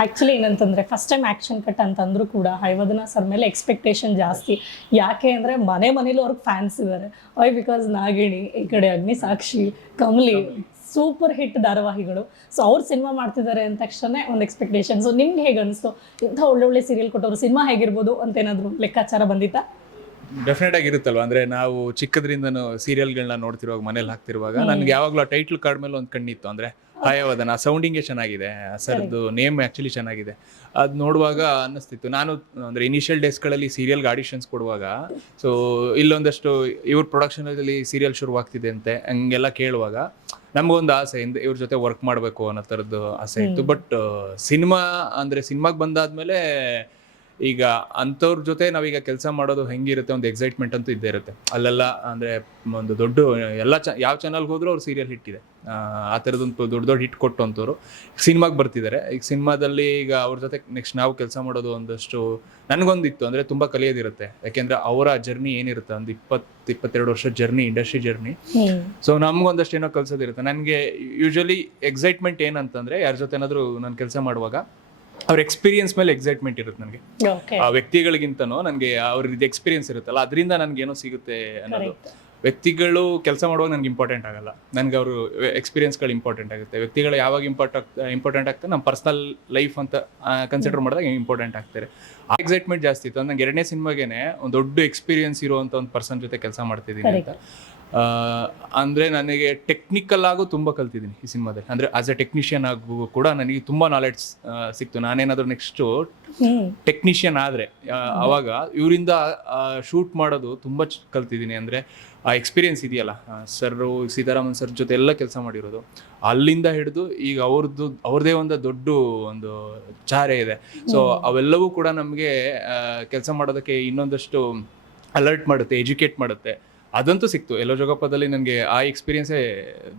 ಆ್ಯಕ್ಚುಲಿ ಏನಂತಂದರೆ ಫಸ್ಟ್ ಟೈಮ್ ಆ್ಯಕ್ಷನ್ ಕಟ್ ಅಂತಂದ್ರೂ ಕೂಡ ಹೈವದನ ಸರ್ ಮೇಲೆ ಎಕ್ಸ್ಪೆಕ್ಟೇಷನ್ ಜಾಸ್ತಿ. ಯಾಕೆ ಅಂದರೆ ಮನೆ ಮನೇಲಿ ಅವ್ರಿಗೆ ಫ್ಯಾನ್ಸ್ ಇದ್ದಾರೆ ಐ ಬಿಕಾಸ್ ನಾಗಿಣಿ ಈ ಕಡೆ ಅಗ್ನಿ ಸಾಕ್ಷಿ ಕಮಲಿ ಸೂಪರ್ ಹಿಟ್ ಧಾರಾವಾಹಿಗಳು. ಸೊ ಅವ್ರು ಸಿನಿಮಾ ಮಾಡ್ತಿದ್ದಾರೆ ಅಂದ ತಕ್ಷಣ ಒಂದು ಎಕ್ಸ್ಪೆಕ್ಟೇಷನ್ ಸೊ ನಿಮ್ಗೆ ಹೇಗೆ ಅನಿಸ್ತು? ಇಂಥ ಒಳ್ಳೆ ಒಳ್ಳೆ ಸೀರಿಯಲ್ ಕೊಟ್ಟವರು ಸಿನಿಮಾ ಹೇಗಿರ್ಬೋದು ಅಂತ ಏನಾದರೂ ಲೆಕ್ಕಾಚಾರ ಬಂದಿತ್ತಾ? ಡೆಫಿನೆಟ್ ಆಗಿರುತ್ತಲ್ವ ಅಂದ್ರೆ ನಾವು ಚಿಕ್ಕದ್ರಿಂದನೂ ಸೀರಿಯಲ್ಗಳನ್ನ ನೋಡ್ತಿರುವಾಗ ಮನೇಲಿ ಹಾಕ್ತಿರುವಾಗ ನನ್ಗೆ ಯಾವಾಗಲೂ ಟೈಟ್ಲ್ ಕಾರ್ಡ್ ಮೇಲೆ ಒಂದು ಕಣ್ಣಿತ್ತು. ಅಂದ್ರೆ ಹಾಯವದನ ಸೌಂಡಿಂಗೇ ಚೆನ್ನಾಗಿದೆ. ಸರ್ದು ನೇಮ್ ಆ್ಯಕ್ಚುಲಿ ಚೆನ್ನಾಗಿದೆ. ಅದು ನೋಡುವಾಗ ಅನ್ನಿಸ್ತಿತ್ತು. ನಾನು ಅಂದರೆ ಇನಿಷಿಯಲ್ ಡೇಸ್ಗಳಲ್ಲಿ ಸೀರಿಯಲ್ಗೆ ಆಡಿಷನ್ಸ್ ಕೊಡುವಾಗ ಸೊ ಇಲ್ಲೊಂದಷ್ಟು ಇವ್ರ ಪ್ರೊಡಕ್ಷನಲ್ಲಿ ಸೀರಿಯಲ್ ಶುರುವಾಗ್ತಿದೆ ಅಂತೆ ಹಂಗೆಲ್ಲ ಕೇಳುವಾಗ ನಮಗೊಂದು ಆಸೆ ಇಂದ ಇವ್ರ ಜೊತೆ ವರ್ಕ್ ಮಾಡಬೇಕು ಅನ್ನೋ ಥರದ್ದು ಆಸೆ ಇತ್ತು. ಬಟ್ ಸಿನಿಮಾ ಅಂದರೆ ಸಿನಿಮಾಗೆ ಬಂದಾದ್ಮೇಲೆ ಈಗ ಅಂಥವ್ರ ಜೊತೆ ನಾವೀಗ ಕೆಲಸ ಮಾಡೋದು ಹೆಂಗಿರುತ್ತೆ ಒಂದು ಎಕ್ಸೈಟ್ಮೆಂಟ್ ಅಂತೂ ಇದ್ದೇ ಇರುತ್ತೆ. ಅಲ್ಲೆಲ್ಲ ಅಂದರೆ ಒಂದು ದೊಡ್ಡ ಎಲ್ಲ ಚ ಯಾವ ಚಾನಲ್ಗೆ ಹೋದ್ರು ಅವ್ರು ಸೀರಿಯಲ್ ಹಿಟ್ ಇದೆ. ಆ, ಥರದ್ದು ಥರದೊಂದು ದೊಡ್ಡ ದೊಡ್ಡ ಹಿಟ್ ಕೊಟ್ಟು ಅಂತವ್ರು. ಸಿನಿಮಾಗೆ ಬರ್ತಿದ್ದಾರೆ ಈಗ ಸಿನಿಮಾದಲ್ಲಿ ಈಗ ಅವ್ರ ಜೊತೆ ನೆಕ್ಸ್ಟ್ ನಾವು ಕೆಲಸ ಮಾಡೋದು ಒಂದಷ್ಟು ನನಗೊಂದಿತ್ತು. ಅಂದರೆ ತುಂಬ ಕಲಿಯೋದಿರುತ್ತೆ. ಯಾಕೆಂದರೆ ಅವರ ಜರ್ನಿ ಏನಿರುತ್ತೆ? ಒಂದು ಇಪ್ಪತ್ತು ಇಪ್ಪತ್ತೆರಡು ವರ್ಷ ಜರ್ನಿ ಇಂಡಸ್ಟ್ರಿ ಜರ್ನಿ ಸೊ ನಮಗೊಂದಷ್ಟು ಏನೋ ಕಲ್ಸೋದಿರುತ್ತೆ. ನನಗೆ ಯೂಶಲಿ ಎಕ್ಸೈಟ್ಮೆಂಟ್ ಏನಂತಂದರೆ ಯಾರ ಜೊತೆ ಏನಾದರೂ ನಾನು ಕೆಲಸ ಮಾಡುವಾಗ ಅವ್ರ ಎಕ್ಸ್ಪೀರಿಯನ್ಸ್ ಮೇಲೆ ಎಕ್ಸೈಟ್ಮೆಂಟ್ ಇರುತ್ತೆ ನನಗೆ. ಆ ವ್ಯಕ್ತಿಗಳಿಗಿಂತನೂ ನನಗೆ ಅವ್ರದ್ದು ಎಕ್ಸ್ಪೀರಿಯನ್ಸ್ ಇರುತ್ತಲ್ಲ ಅದರಿಂದ ನನಗೆ ಏನೋ ಸಿಗುತ್ತೆ ಅನ್ನೋದು. ವ್ಯಕ್ತಿಗಳು ಕೆಲಸ ಮಾಡುವಾಗ ನನಗೆ ಇಂಪಾರ್ಟೆಂಟ್ ಆಗಲ್ಲ. ನನಗೆ ಅವರು ಎಕ್ಸ್ಪೀರಿಯನ್ಸ್ಗಳು ಇಂಪಾರ್ಟೆಂಟ್ ಆಗುತ್ತೆ. ವ್ಯಕ್ತಿಗಳು ಯಾವಾಗ ಇಂಪಾರ್ಟ್ ಆಗ್ತಾ ಇಂಪಾರ್ಟೆಂಟ್ ಆಗ್ತದೆ ನಮ್ಮ ಪರ್ಸನಲ್ ಲೈಫ್ ಅಂತ ಕನ್ಸಿಡರ್ ಮಾಡಿದಾಗ ಇಂಪಾರ್ಟೆಂಟ್ ಆಗ್ತಾರೆ. ಆ ಎಕ್ಸೈಟ್ಮೆಂಟ್ ಜಾಸ್ತಿ ಇತ್ತು. ನಂಗೆ ಎರಡನೇ ಸಿನಿಮಾಗೇನೆ ಒಂದು ದೊಡ್ಡ ಎಕ್ಸ್ಪೀರಿಯನ್ಸ್ ಇರುವಂಥ ಒಂದು ಪರ್ಸನ್ ಜೊತೆ ಕೆಲಸ ಮಾಡ್ತಿದ್ದೀನಿ ಅಂತ. ಅಂದ್ರೆ ನನಗೆ ಟೆಕ್ನಿಕಲ್ ಆಗು ತುಂಬ ಕಲ್ತಿದ್ದೀನಿ ಈ ಸಿನಿಮಾದಲ್ಲಿ. ಅಂದರೆ ಆಸ್ ಎ ಟೆಕ್ನಿಷಿಯನ್ ಆಗು ಕೂಡ ನನಗೆ ತುಂಬ ನಾಲೆಡ್ಜ್ ಸಿಕ್ತು. ನಾನೇನಾದರೂ ನೆಕ್ಸ್ಟು ಟೆಕ್ನಿಷಿಯನ್ ಆದರೆ ಅವಾಗ ಇವರಿಂದ ಶೂಟ್ ಮಾಡೋದು ತುಂಬ ಕಲ್ತಿದ್ದೀನಿ. ಅಂದರೆ ಆ ಎಕ್ಸ್ಪೀರಿಯನ್ಸ್ ಇದೆಯಲ್ಲ ಸರ್ ಸೀತಾರಾಮನ್ ಸರ್ ಜೊತೆ ಎಲ್ಲ ಕೆಲಸ ಮಾಡಿರೋದು. ಅಲ್ಲಿಂದ ಹಿಡಿದು ಈಗ ಅವ್ರದ್ದು ಅವ್ರದ್ದೇ ಒಂದು ದೊಡ್ಡ ಒಂದು ಚಾರೆ ಇದೆ. ಸೊ ಅವೆಲ್ಲವೂ ಕೂಡ ನಮಗೆ ಕೆಲಸ ಮಾಡೋದಕ್ಕೆ ಇನ್ನೊಂದಷ್ಟು ಅಲರ್ಟ್ ಮಾಡುತ್ತೆ ಎಜುಕೇಟ್ ಮಾಡುತ್ತೆ. ಅದಂತೂ ಸಿಕ್ತು. ಎಲ್ಲೋ ಜೋಗಪ್ಪದಲ್ಲಿ ನನಗೆ ಆ ಎಕ್ಸ್ಪೀರಿಯನ್ಸೇ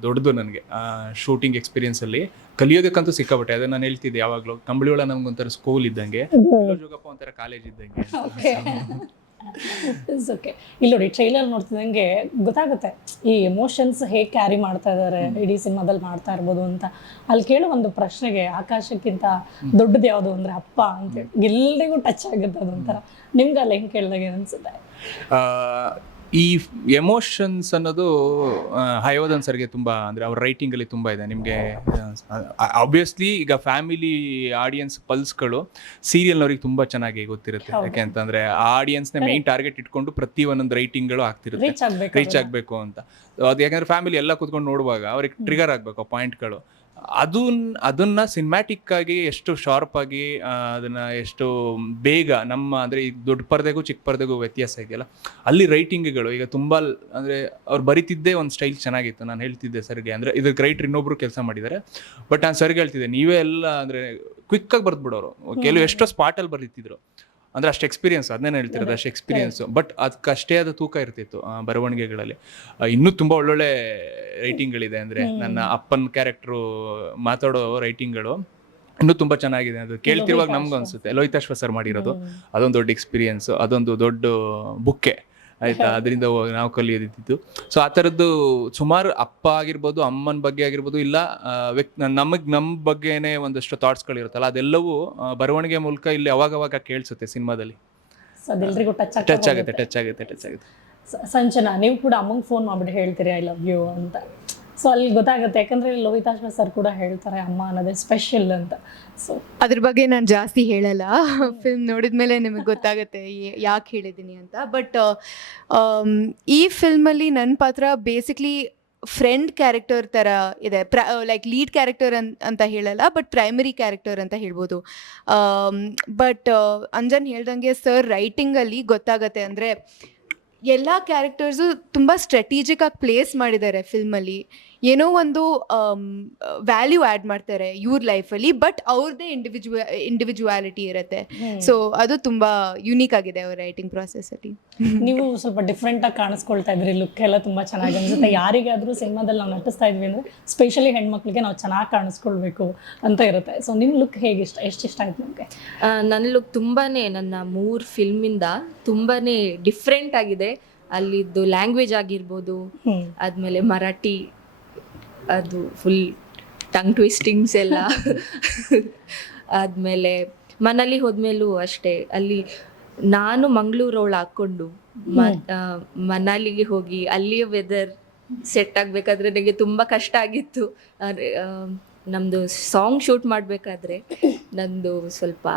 ದೊಡ್ಡದು ನನಗೆ. ಶೂಟಿಂಗ್ ಎಕ್ಸ್ಪೀರಿಯನ್ಸಲ್ಲಿ ಕಲಿಯೋದಕ್ಕಂತೂ ಸಿಕ್ಕಾಬಿಟ್ಟೆ ಅದನ್ನ ನಾನು ಹೇಳ್ತಿದ್ದೆ ಯಾವಾಗಲೂ ಕಂಬಳಿಯೊಳ ನಮ್ಗೊಂಥರ ಸ್ಕೂಲ್ ಇದ್ದಂಗೆ ಎಲ್ಲೋ ಜೋಗಪ್ಪ ಒಂಥರ ಕಾಲೇಜ್ ಇದ್ದಂಗೆ. ಓಕೆ ಇಲ್ಲಿ ನೋಡಿ ಟ್ರೈಲರ್ ನೋಡ್ತಿದ್ದಂಗೆ ಗೊತ್ತಾಗುತ್ತೆ. ಈ ಎಮೋಷನ್ಸ್ ಹೇಗೆ ಕ್ಯಾರಿ ಮಾಡ್ತಾ ಇದ್ದಾರೆ ಇಡೀ ಸಿನಿಮಾದಲ್ಲಿ ಮಾಡ್ತಾ ಇರ್ಬೋದು ಅಂತ. ಅಲ್ಲಿ ಕೇಳೋ ಒಂದು ಪ್ರಶ್ನೆಗೆ ಆಕಾಶಕ್ಕಿಂತ ದೊಡ್ಡದು ಯಾವುದು ಅಂದ್ರೆ ಅಪ್ಪ ಅಂತ ಎಲ್ಲರಿಗೂ ಟಚ್ ಆಗುತ್ತೆ ಅದೊಂಥರ. ನಿಮ್ಗೆ ಅಲ್ಲಿ ಹೆಂಗೆ ಕೇಳಿದಾಗ ಅನ್ಸುತ್ತೆ? ಆ, ಈ ಎಮೋಷನ್ಸ್ ಅನ್ನೋದು ಹಯೋಧನ್ ಸರ್ಗೆ ತುಂಬ ಅಂದರೆ ಅವ್ರ ರೈಟಿಂಗಲ್ಲಿ ತುಂಬ ಇದೆ. ನಿಮಗೆ ಆಬ್ವಿಯಸ್ಲಿ ಈಗ ಫ್ಯಾಮಿಲಿ ಆಡಿಯನ್ಸ್ ಪಲ್ಸ್ಗಳು ಸೀರಿಯಲ್ನವ್ರಿಗೆ ತುಂಬ ಚೆನ್ನಾಗಿ ಗೊತ್ತಿರುತ್ತೆ. ಯಾಕೆ ಅಂತಂದರೆ ಆ ಆಡಿಯನ್ಸ್ನ ಮೇನ್ ಟಾರ್ಗೆಟ್ ಇಟ್ಕೊಂಡು ಪ್ರತಿ ಒಂದೊಂದು ರೈಟಿಂಗ್ಗಳು ಆಗ್ತಿರುತ್ತೆ. ರೀಚ್ ರೀಚ್ ಆಗಬೇಕು ಅಂತ. ಅದು ಯಾಕಂದರೆ ಫ್ಯಾಮಿಲಿ ಎಲ್ಲ ಕೂತ್ಕೊಂಡು ನೋಡುವಾಗ ಅವ್ರಿಗೆ ಟ್ರಿಗರ್ ಆಗಬೇಕು ಆ ಪಾಯಿಂಟ್ಗಳು ಅದನ್ನ ಅದನ್ನ ಸಿನಿಮ್ಯಾಟಿಕ್ ಆಗಿ ಎಷ್ಟು ಶಾರ್ಪ್ ಆಗಿ ಅದನ್ನ ಎಷ್ಟು ಬೇಗ ನಮ್ಮ ಅಂದ್ರೆ ಈ ದೊಡ್ಡ ಪರದೆಗೂ ಚಿಕ್ಕ ಪರದೆಗೂ ವ್ಯತ್ಯಾಸ ಇದೆಯಲ್ಲ ಅಲ್ಲಿ ರೈಟಿಂಗ್ಗಳು ಈಗ ತುಂಬಾ ಅಂದ್ರೆ ಅವ್ರು ಬರಿತಿದ್ದೇ ಒಂದು ಸ್ಟೈಲ್ ಚೆನ್ನಾಗಿತ್ತು ನಾನು ಹೇಳ್ತಿದ್ದೆ ಸರ್ಗೆ ಅಂದ್ರೆ ಇದಕ್ಕೆ ರೈಟರ್ ಇನ್ನೊಬ್ರು ಕೆಲಸ ಮಾಡಿದ್ದಾರೆ ಬಟ್ ನಾನು ಸರ್ಗೆ ಹೇಳ್ತಿದ್ದೆ ನೀವೇ ಎಲ್ಲ ಅಂದ್ರೆ ಕ್ವಿಕ್ ಆಗಿ ಬರ್ದ್ಬಿಡೋರು ಕೆಲವು ಎಷ್ಟೋ ಸ್ಪಾಟಲ್ಲಿ ಬರೀತಿದ್ರು ಅಂದ್ರೆ ಅಷ್ಟು ಎಕ್ಸ್ಪೀರಿಯನ್ಸ್ ಅದನ್ನೇ ಹೇಳ್ತಿರೋದು? ಅಷ್ಟು ಎಕ್ಸ್ಪೀರಿಯನ್ಸ್ ಬಟ್ ಅದಕ್ಕೆ ಅಷ್ಟೇ ಆದ ತೂಕ ಇರ್ತಿತ್ತು ಬರವಣಿಗೆಗಳಲ್ಲಿ. ಇನ್ನೂ ತುಂಬಾ ಒಳ್ಳೊಳ್ಳೆ ರೈಟಿಂಗ್ಗಳಿದೆ ಅಂದ್ರೆ ನನ್ನ ಅಪ್ಪನ ಕ್ಯಾರೆಕ್ಟ್ರು ಮಾತಾಡೋ ರೈಟಿಂಗ್ಗಳು ಇನ್ನೂ ತುಂಬಾ ಚೆನ್ನಾಗಿದೆ. ಅದು ಕೇಳ್ತಿರುವಾಗ ನಮ್ಗೆ ಅನ್ಸುತ್ತೆ ಲೋಹಿತಾಶ್ವ ಸರ್ ಮಾಡಿರೋದು. ಅದೊಂದು ದೊಡ್ಡ ಎಕ್ಸ್ಪೀರಿಯನ್ಸ್ ಅದೊಂದು ದೊಡ್ಡ ಬುಕ್ಕೆ. ಆಯ್ತಾ? ಅದರಿಂದ ನಾವು ಕಲಿಯೋದಿತ್ತು ಸೊ ಆ ಥರದ್ದು ಸುಮಾರು ಅಪ್ಪ ಆಗಿರ್ಬೋದು ಅಮ್ಮನ ಬಗ್ಗೆ ಆಗಿರ್ಬೋದು ಇಲ್ಲ ವ್ಯಕ್ತಿ ನಮಗೆ ನಮ್ಮ ಬಗ್ಗೆನೇ ಒಂದಷ್ಟು ಥಾಟ್ಸ್ಗಳಿರುತ್ತಲ್ಲ ಅದೆಲ್ಲವೂ ಬರವಣಿಗೆ ಮೂಲಕ ಇಲ್ಲಿ ಅವಾಗವಾಗ ಕೇಳಿಸುತ್ತೆ ಸಿನಿಮಾದಲ್ಲಿ. ಟಚ್ ಆಗುತ್ತೆ ಟಚ್ ಆಗುತ್ತೆ ಟಚ್ ಆಗುತ್ತೆ. ಸಂಚನಾ ನೀವು ಕೂಡ ಅಮ್ಮಂಗೆ ಫೋನ್ ಮಾಡ್ಬಿಟ್ಟು ಹೇಳ್ತೀರಿ ಐ ಲವ್ ಯು ಅಂತ. ಸೊ ಅಲ್ಲಿ ಗೊತ್ತಾಗುತ್ತೆ. ಯಾಕಂದ್ರೆ ಲೋಹಿತಾಶ್ವ ಸರ್ ಕೂಡ ಹೇಳ್ತಾರೆ, ಅಮ್ಮ ಅನ್ನೋದೇ ಸ್ಪೆಷಲ್ ಅಂತ. ಸೊ ಅದ್ರ ಬಗ್ಗೆ ನಾನು ಜಾಸ್ತಿ ಹೇಳಲ್ಲ. ಫಿಲ್ಮ್ ನೋಡಿದ್ಮೇಲೆ ನಿಮಗೆ ಗೊತ್ತಾಗುತ್ತೆ ಯಾಕೆ ಹೇಳಿದ್ದೀನಿ ಅಂತ. ಬಟ್ ಈ ಫಿಲ್ಮಲ್ಲಿ ನನ್ನ ಪಾತ್ರ ಬೇಸಿಕ್ಲಿ ಫ್ರೆಂಡ್ ಕ್ಯಾರೆಕ್ಟರ್ ಥರ ಇದೆ. ಲೈಕ್ ಲೀಡ್ ಕ್ಯಾರೆಕ್ಟರ್ ಅಂತ ಹೇಳಲ್ಲ ಬಟ್ ಪ್ರೈಮರಿ ಕ್ಯಾರೆಕ್ಟರ್ ಅಂತ ಹೇಳ್ಬೋದು. ಬಟ್ ಅಂಜನ್ ಹೇಳ್ದಂಗೆ ಸರ್ ರೈಟಿಂಗಲ್ಲಿ ಗೊತ್ತಾಗತ್ತೆ ಅಂದರೆ, ಎಲ್ಲ ಕ್ಯಾರೆಕ್ಟರ್ಸು ತುಂಬ ಸ್ಟ್ರಾಟಜಿಕ್ ಆಗಿ ಪ್ಲೇಸ್ ಮಾಡಿದ್ದಾರೆ ಫಿಲ್ಮಲ್ಲಿ ಏನೋ ಒಂದು ವ್ಯಾಲ್ಯೂ ಆ್ಯಡ್ ಮಾಡ್ತಾರೆ ಇವ್ರ ಲೈಫಲ್ಲಿ ಬಟ್ ಅವ್ರದ್ದೇ ಇಂಡಿವಿಜುವ ಇಂಡಿವಿಜುವಾಲಿಟಿ ಇರುತ್ತೆ. ಸೊ ಅದು ತುಂಬ ಯುನೀಕ್ ಆಗಿದೆ ಅವ್ರ ರೈಟಿಂಗ್ ಪ್ರಾಸೆಸ್ಸಲ್ಲಿ ನೀವು ಸ್ವಲ್ಪ ಡಿಫ್ರೆಂಟ್ ಆಗಿ ಕಾಣಿಸ್ಕೊಳ್ತಾ ಇದ್ರಿ ಲುಕ್ ಎಲ್ಲ ತುಂಬಾ ಚೆನ್ನಾಗಿ ಅನ್ಸುತ್ತೆ. ಯಾರಿಗಾದರೂ ಸಿನಿಮಾದಲ್ಲಿ ನಾವು ನಟಿಸ್ತಾ ಇದ್ವಿ ಅಂದ್ರೆ ಸ್ಪೆಷಲಿ ಹೆಣ್ಮಕ್ಳಿಗೆ ನಾವು ಚೆನ್ನಾಗಿ ಕಾಣಿಸ್ಕೊಳ್ಬೇಕು ಅಂತ ಇರುತ್ತೆ. ಸೊ ನಿಮ್ಮ ಲುಕ್ ಹೇಗೆ ಇಷ್ಟ ಎಷ್ಟು ಇಷ್ಟ ಆಯ್ತು ನಿಮಗೆ? ಆ, ನನ್ನ ಲುಕ್ ತುಂಬಾನೇ ನನ್ನ ಮೂರು ಫಿಲ್ಮಿಂದ ತುಂಬಾನೇ ಡಿಫ್ರೆಂಟ್ ಆಗಿದೆ. ಅಲ್ಲಿದ್ದು ಲ್ಯಾಂಗ್ವೇಜ್ ಆಗಿರ್ಬೋದು ಆದಮೇಲೆ ಮರಾಠಿ ಅದು ಫುಲ್ ಟಂಗ್ ಟ್ವಿಸ್ಟಿಂಗ್ಸ್ ಎಲ್ಲ. ಆದಮೇಲೆ ಮನಾಲಿ ಹೋದ್ಮೇಲೂ ಅಷ್ಟೇ. ಅಲ್ಲಿ ನಾನು ಮಂಗಳೂರವಳು ಹಾಕ್ಕೊಂಡು ಮ- ಆ, ಮನಾಲಿಗೆ ಹೋಗಿ ಅಲ್ಲಿಯ ವೆದರ್ ಸೆಟ್ ಆಗಬೇಕಾದ್ರೆ ನನಗೆ ತುಂಬ ಕಷ್ಟ ಆಗಿತ್ತು. ನಮ್ಮದು ಸಾಂಗ್ ಶೂಟ್ ಮಾಡಬೇಕಾದ್ರೆ ನಂದು ಸ್ವಲ್ಪ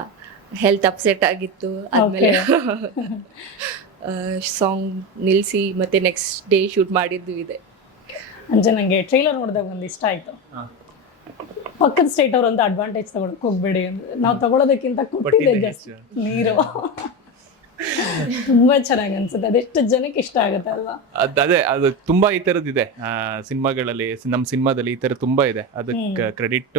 ಹೆಲ್ತ್ ಅಪ್ಸೆಟ್ ಆಗಿತ್ತು. ಆದಮೇಲೆ ಸಾಂಗ್ ನಿಲ್ಲಿಸಿ ಮತ್ತೆ ನೆಕ್ಸ್ಟ್ ಡೇ ಶೂಟ್ ಮಾಡಿದ್ದು ಇದೆ. ಅಂಜೆ ನಂಗೆ ಟ್ರೈಲರ್ ನೋಡಿದಾಗ ಒಂದು ಇಷ್ಟ ಆಯ್ತು. ಪಕ್ಕದ ಸ್ಟೇಟ್ ಅವ್ರು ಒಂದು ಅಡ್ವಾಂಟೇಜ್ ತಗೊಳಕ್ ಹೋಗ್ಬೇಡಿ ಅಂದ್ರೆ ನಾವು ತಗೊಳೋದಕ್ಕಿಂತ ಕೊಟ್ಟಿದ್ದೆ ಜಸ್ಟ್ ಜಾಸ್ತಿ ನೀರು. ತುಂಬಾ ಚೆನ್ನಾಗಿ ಅನ್ಸುತ್ತೆ. ಅದೆಷ್ಟು ಜನಕ್ಕೆ ಇಷ್ಟ ಆಗುತ್ತೆ ಅಲ್ವಾ? ಅದ್ ಅದೇ ಅದು ತುಂಬಾ ಈ ತರದ್ ಇದೆ. ಸಿನಿಮಾಗಳಲ್ಲಿ ನಮ್ಮ ಸಿನಿಮಾದಲ್ಲಿ ಈ ತರ ತುಂಬಾ ಇದೆ. ಅದಕ್ಕೆ ಕ್ರೆಡಿಟ್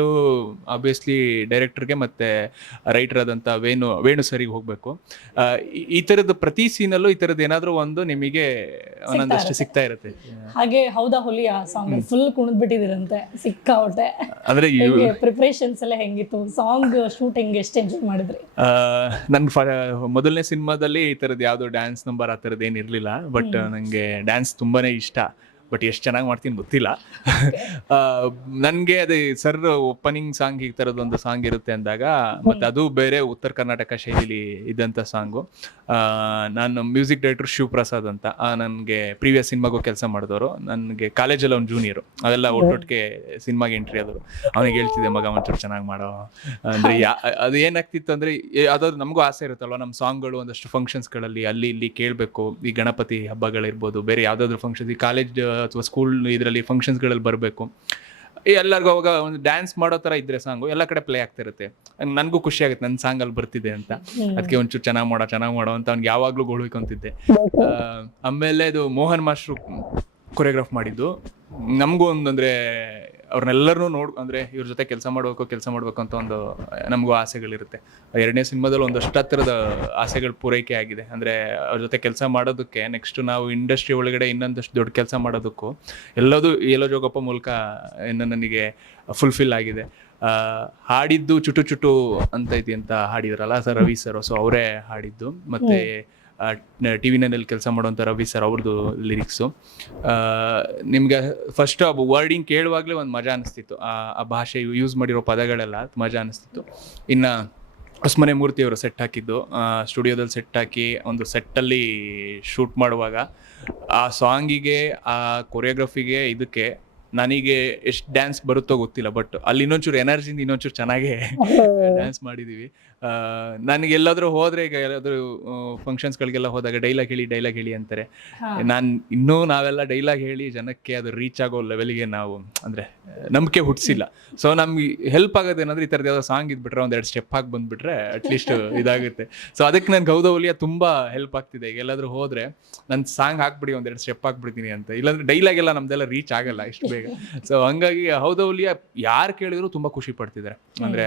ಆಬ್ವಿಯಸ್ಲಿ ಡೈರೆಕ್ಟರ್ಗೆ ಮತ್ತೆ ರೈಟರ್ ಆದಂತ ವೇಣು ವೇಣು ಸರಿಗೆ ಹೋಗ್ಬೇಕು. ಆ, ಈ- ತರದ ಪ್ರತಿ ಸೀನಲ್ಲೂ ಈ ತರದ ಏನಾದರೂ ಒಂದು ನಿಮಗೆ ಒಂದೊಂದಷ್ಟು ಸಿಗ್ತಾ ಇರುತ್ತೆ. ಹಾಗೆ ಹೌದಾ ಹುಲಿ ಆ ಸಾಂಗ್ ಫುಲ್ ಕುಣಿದ್ ಬಿಟ್ಟಿದಿರಂತೆ ಸಿಕ್ಕಾವಟ್ಟೆ ಅಂದ್ರೆ ಪ್ರಿಪರೇಷನ್ಸ್ ಹೆಂಗೆ ಪ್ರಿಪ್ರೇಷನ್ಸ್ ಎಲ್ಲ ಹೆಂಗಿತ್ತು? ಸಾಂಗ್ ಶೂಟಿಂಗ್ ಎಷ್ಟು ಎಂಜಾಯ್ ಮಾಡಿದ್ರಿ? ಆ, ನನ್ ಫ ಮೊದಲನೇ ಸಿನಿಮಾದಲ್ಲಿ ಈ ಥರದ್ದು ಯಾವ್ದು ಡ್ಯಾನ್ಸ್ ನಂಬರ್ ಆ ಥರದ್ದು ಏನಿರಲಿಲ್ಲ ಬಟ್ ನನಗೆ ಡ್ಯಾನ್ಸ್ ತುಂಬಾನೇ ಇಷ್ಟ. ಬಟ್ ಎಷ್ಟು ಚೆನ್ನಾಗಿ ಮಾಡ್ತೀನಿ ಗೊತ್ತಿಲ್ಲ. ನನಗೆ ಅದೇ ಸರ್ ಓಪನಿಂಗ್ ಸಾಂಗ್ ಈ ಥರದ್ದು ಒಂದು ಸಾಂಗ್ ಇರುತ್ತೆ ಅಂದಾಗ ಮತ್ತು ಅದು ಬೇರೆ ಉತ್ತರ ಕರ್ನಾಟಕ ಶೈಲಿ ಇದ್ದಂಥ ಸಾಂಗು ನಾನು ಮ್ಯೂಸಿಕ್ ಡೈರೆಕ್ಟರ್ ಶಿವಪ್ರಸಾದ್ ಅಂತ. ನನಗೆ ಪ್ರೀವಿಯಸ್ ಸಿನಿಮಾಗೂ ಕೆಲಸ ಮಾಡಿದವರು. ನನಗೆ ಕಾಲೇಜಲ್ಲಿ ಅವ್ನು ಜೂನಿಯರು ಅದೆಲ್ಲ ಒಟ್ಟೊಟ್ಟಿಗೆ ಸಿನಿಮಾಗೆ ಎಂಟ್ರಿ ಆದರು ಅವನಿಗೆ ಹೇಳ್ತಿದ್ದೆ ಮಗ ಒಂಚೂರು ಚೆನ್ನಾಗಿ ಮಾಡೋ. ಅಂದರೆ ಯಾ ಅದು ಏನಾಗ್ತಿತ್ತು ಅಂದ್ರೆ ಅದಾದ್ರು ನಮಗೂ ಆಸೆ ಇರುತ್ತಲ್ವ? ನಮ್ಮ ಸಾಂಗ್ಗಳು ಒಂದಷ್ಟು ಫಂಕ್ಷನ್ಸ್ಗಳಲ್ಲಿ ಅಲ್ಲಿ ಇಲ್ಲಿ ಕೇಳಬೇಕು. ಈ ಗಣಪತಿ ಹಬ್ಬಗಳಿರ್ಬೋದು ಬೇರೆ ಯಾವುದಾದ್ರು ಫಂಕ್ಷನ್ಸ್ ಈ ಕಾಲೇಜ್ ಅಥವಾ ಸ್ಕೂಲ್ ಇದರಲ್ಲಿ ಫಂಕ್ಷನ್ಸ್ಗಳಲ್ಲಿ ಬರಬೇಕು. ಎಲ್ಲರಿಗೂ ಅವಾಗ ಒಂದು ಡ್ಯಾನ್ಸ್ ಮಾಡೋ ಥರ ಇದ್ರೆ ಸಾಂಗು ಎಲ್ಲ ಕಡೆ ಪ್ಲೇ ಆಗ್ತಿರುತ್ತೆ ನನಗೂ ಖುಷಿ ಆಗುತ್ತೆ ನನ್ನ ಸಾಂಗ್ ಅಲ್ಲಿ ಬರ್ತಿದೆ ಅಂತ. ಅದಕ್ಕೆ ಒಂಚೂರು ಚೆನ್ನಾಗಿ ಮಾಡೋ ಚೆನ್ನಾಗಿ ಮಾಡೋ ಅಂತ ಅವ್ನಿಗೆ ಯಾವಾಗಲೂ ಗೋಳ್ಬೇಕು ಆ, ಆಮೇಲೆ ಇದು ಮೋಹನ್ ಮಾಸ್ಟ್ರು ಕೊರಿಯೋಗ್ರಾಫ್ ಮಾಡಿದ್ದು. ನಮಗೂ ಒಂದಂದ್ರೆ ಅವ್ರನ್ನೆಲ್ಲರನ್ನೂ ನೋಡ್, ಅಂದ್ರೆ ಇವ್ರ ಜೊತೆ ಕೆಲಸ ಮಾಡಬೇಕು ಕೆಲಸ ಮಾಡಬೇಕು ಅಂತ ಒಂದು, ನಮಗೂ ಆಸೆಗಳಿರುತ್ತೆ. ಎರಡನೇ ಸಿನಿಮಾದಲ್ಲಿ ಒಂದಷ್ಟು ಹತ್ತಿರದ ಆಸೆಗಳು ಪೂರೈಕೆ ಆಗಿದೆ. ಅಂದ್ರೆ ಅವ್ರ ಜೊತೆ ಕೆಲಸ ಮಾಡೋದಕ್ಕೆ ನೆಕ್ಸ್ಟ್ ನಾವು ಇಂಡಸ್ಟ್ರಿ ಒಳಗಡೆ ಇನ್ನೊಂದಷ್ಟು ದೊಡ್ಡ ಕೆಲಸ ಮಾಡೋದಕ್ಕೂ ಎಲ್ಲದೂ ಎಲ್ಲೋ ಜೋಗಪ್ಪ ಮೂಲಕ ಇನ್ನು ನನಗೆ ಫುಲ್ಫಿಲ್ ಆಗಿದೆ. ಹಾಡಿದ್ದು ಚುಟು ಚುಟು ಅಂತ ಅಂತ ಹಾಡಿದ್ರಲ್ಲ, ಸರ್ ರವಿ ಸರ್. ಸೊ ಅವರೇ ಹಾಡಿದ್ದು. ಮತ್ತೆ ಟಿ ವಿ ನೈನಲ್ಲಿ ಕೆಲಸ ಮಾಡುವಂಥ ರವಿ ಸರ್ ಅವ್ರದ್ದು ಲಿರಿಕ್ಸು ನಿಮಗೆ ಫಸ್ಟ್ ವರ್ಡಿಂಗ್ ಕೇಳುವಾಗಲೇ ಒಂದು ಮಜಾ ಅನಿಸ್ತಿತ್ತು. ಆ ಭಾಷೆ ಯೂಸ್ ಮಾಡಿರೋ ಪದಗಳೆಲ್ಲ ಮಜಾ ಅನಿಸ್ತಿತ್ತು. ಇನ್ನು ಹೊಸ್ಮನೆ ಮೂರ್ತಿ ಅವರು ಸೆಟ್ ಹಾಕಿದ್ದು ಸ್ಟುಡಿಯೋದಲ್ಲಿ ಸೆಟ್ ಹಾಕಿ ಒಂದು ಸೆಟ್ಟಲ್ಲಿ ಶೂಟ್ ಮಾಡುವಾಗ ಆ ಸಾಂಗಿಗೆ ಆ ಕೊರಿಯೋಗ್ರಫಿಗೆ ಇದಕ್ಕೆ ನನಗೆ ಎಷ್ಟು ಡ್ಯಾನ್ಸ್ ಬರುತ್ತೋ ಗೊತ್ತಿಲ್ಲ ಬಟ್ ಅಲ್ಲಿ ಇನ್ನೊಂಚೂರು ಎನರ್ಜಿಯಿಂದ ಇನ್ನೊಂಚೂರು ಚೆನ್ನಾಗೇ ಡ್ಯಾನ್ಸ್ ಮಾಡಿದ್ದೀವಿ ಆ, ನನಗೆ ಎಲ್ಲಾದರೂ ಹೋದರೆ ಈಗ ಎಲ್ಲಾದರೂ ಫಂಕ್ಷನ್ಸ್ಗಳಿಗೆಲ್ಲ ಹೋದಾಗ ಡೈಲಾಗ್ ಹೇಳಿ ಡೈಲಾಗ್ ಹೇಳಿ ಅಂತಾರೆ. ನಾನು ಇನ್ನೂ ನಾವೆಲ್ಲ ಡೈಲಾಗ್ ಹೇಳಿ ಜನಕ್ಕೆ ಅದು ರೀಚ್ ಆಗೋ ಲೆವೆಲ್ಗೆ ನಾವು ಅಂದರೆ ನಂಬಿಕೆ ಹುಟ್ಟಿಸಿಲ್ಲ ಸೊ ನಮ್ಗೆ ಹೆಲ್ಪ್ ಆಗೋದು ಏನಂದ್ರೆ ಈ ಥರದ್ದು ಯಾವುದೋ ಸಾಂಗ್ ಇದ್ಬಿಟ್ರೆ ಒಂದೆರಡು ಸ್ಟೆಪ್ ಹಾಕಿ ಬಂದ್ಬಿಟ್ರೆ ಅಟ್ಲೀಸ್ಟ್ ಇದಾಗುತ್ತೆ. ಸೊ ಅದಕ್ಕೆ ನನ್ಗೆ ಗೌದವಲಿಯ ತುಂಬ ಹೆಲ್ಪ್ ಆಗ್ತಿದೆ. ಈಗ ಎಲ್ಲಾದರೂ ಹೋದರೆ ನನ್ನ ಸಾಂಗ್ ಹಾಕ್ಬಿಡಿ ಒಂದೆರಡು ಸ್ಟೆಪ್ ಹಾಕ್ಬಿಡ್ತೀನಿ ಅಂತ. ಇಲ್ಲಾಂದ್ರೆ ಡೈಲಾಗ್ ಎಲ್ಲ ನಮ್ದೆಲ್ಲ ರೀಚ್ ಆಗಲ್ಲ ಇಷ್ಟು ಬೇಗ ಸೊ ಹಂಗಾಗಿ ಹೌದೌಲಿಯ ಯಾರು ಕೇಳಿದ್ರು ತುಂಬಾ ಖುಷಿ ಪಡ್ತಿದ್ದಾರೆ ಅಂದ್ರೆ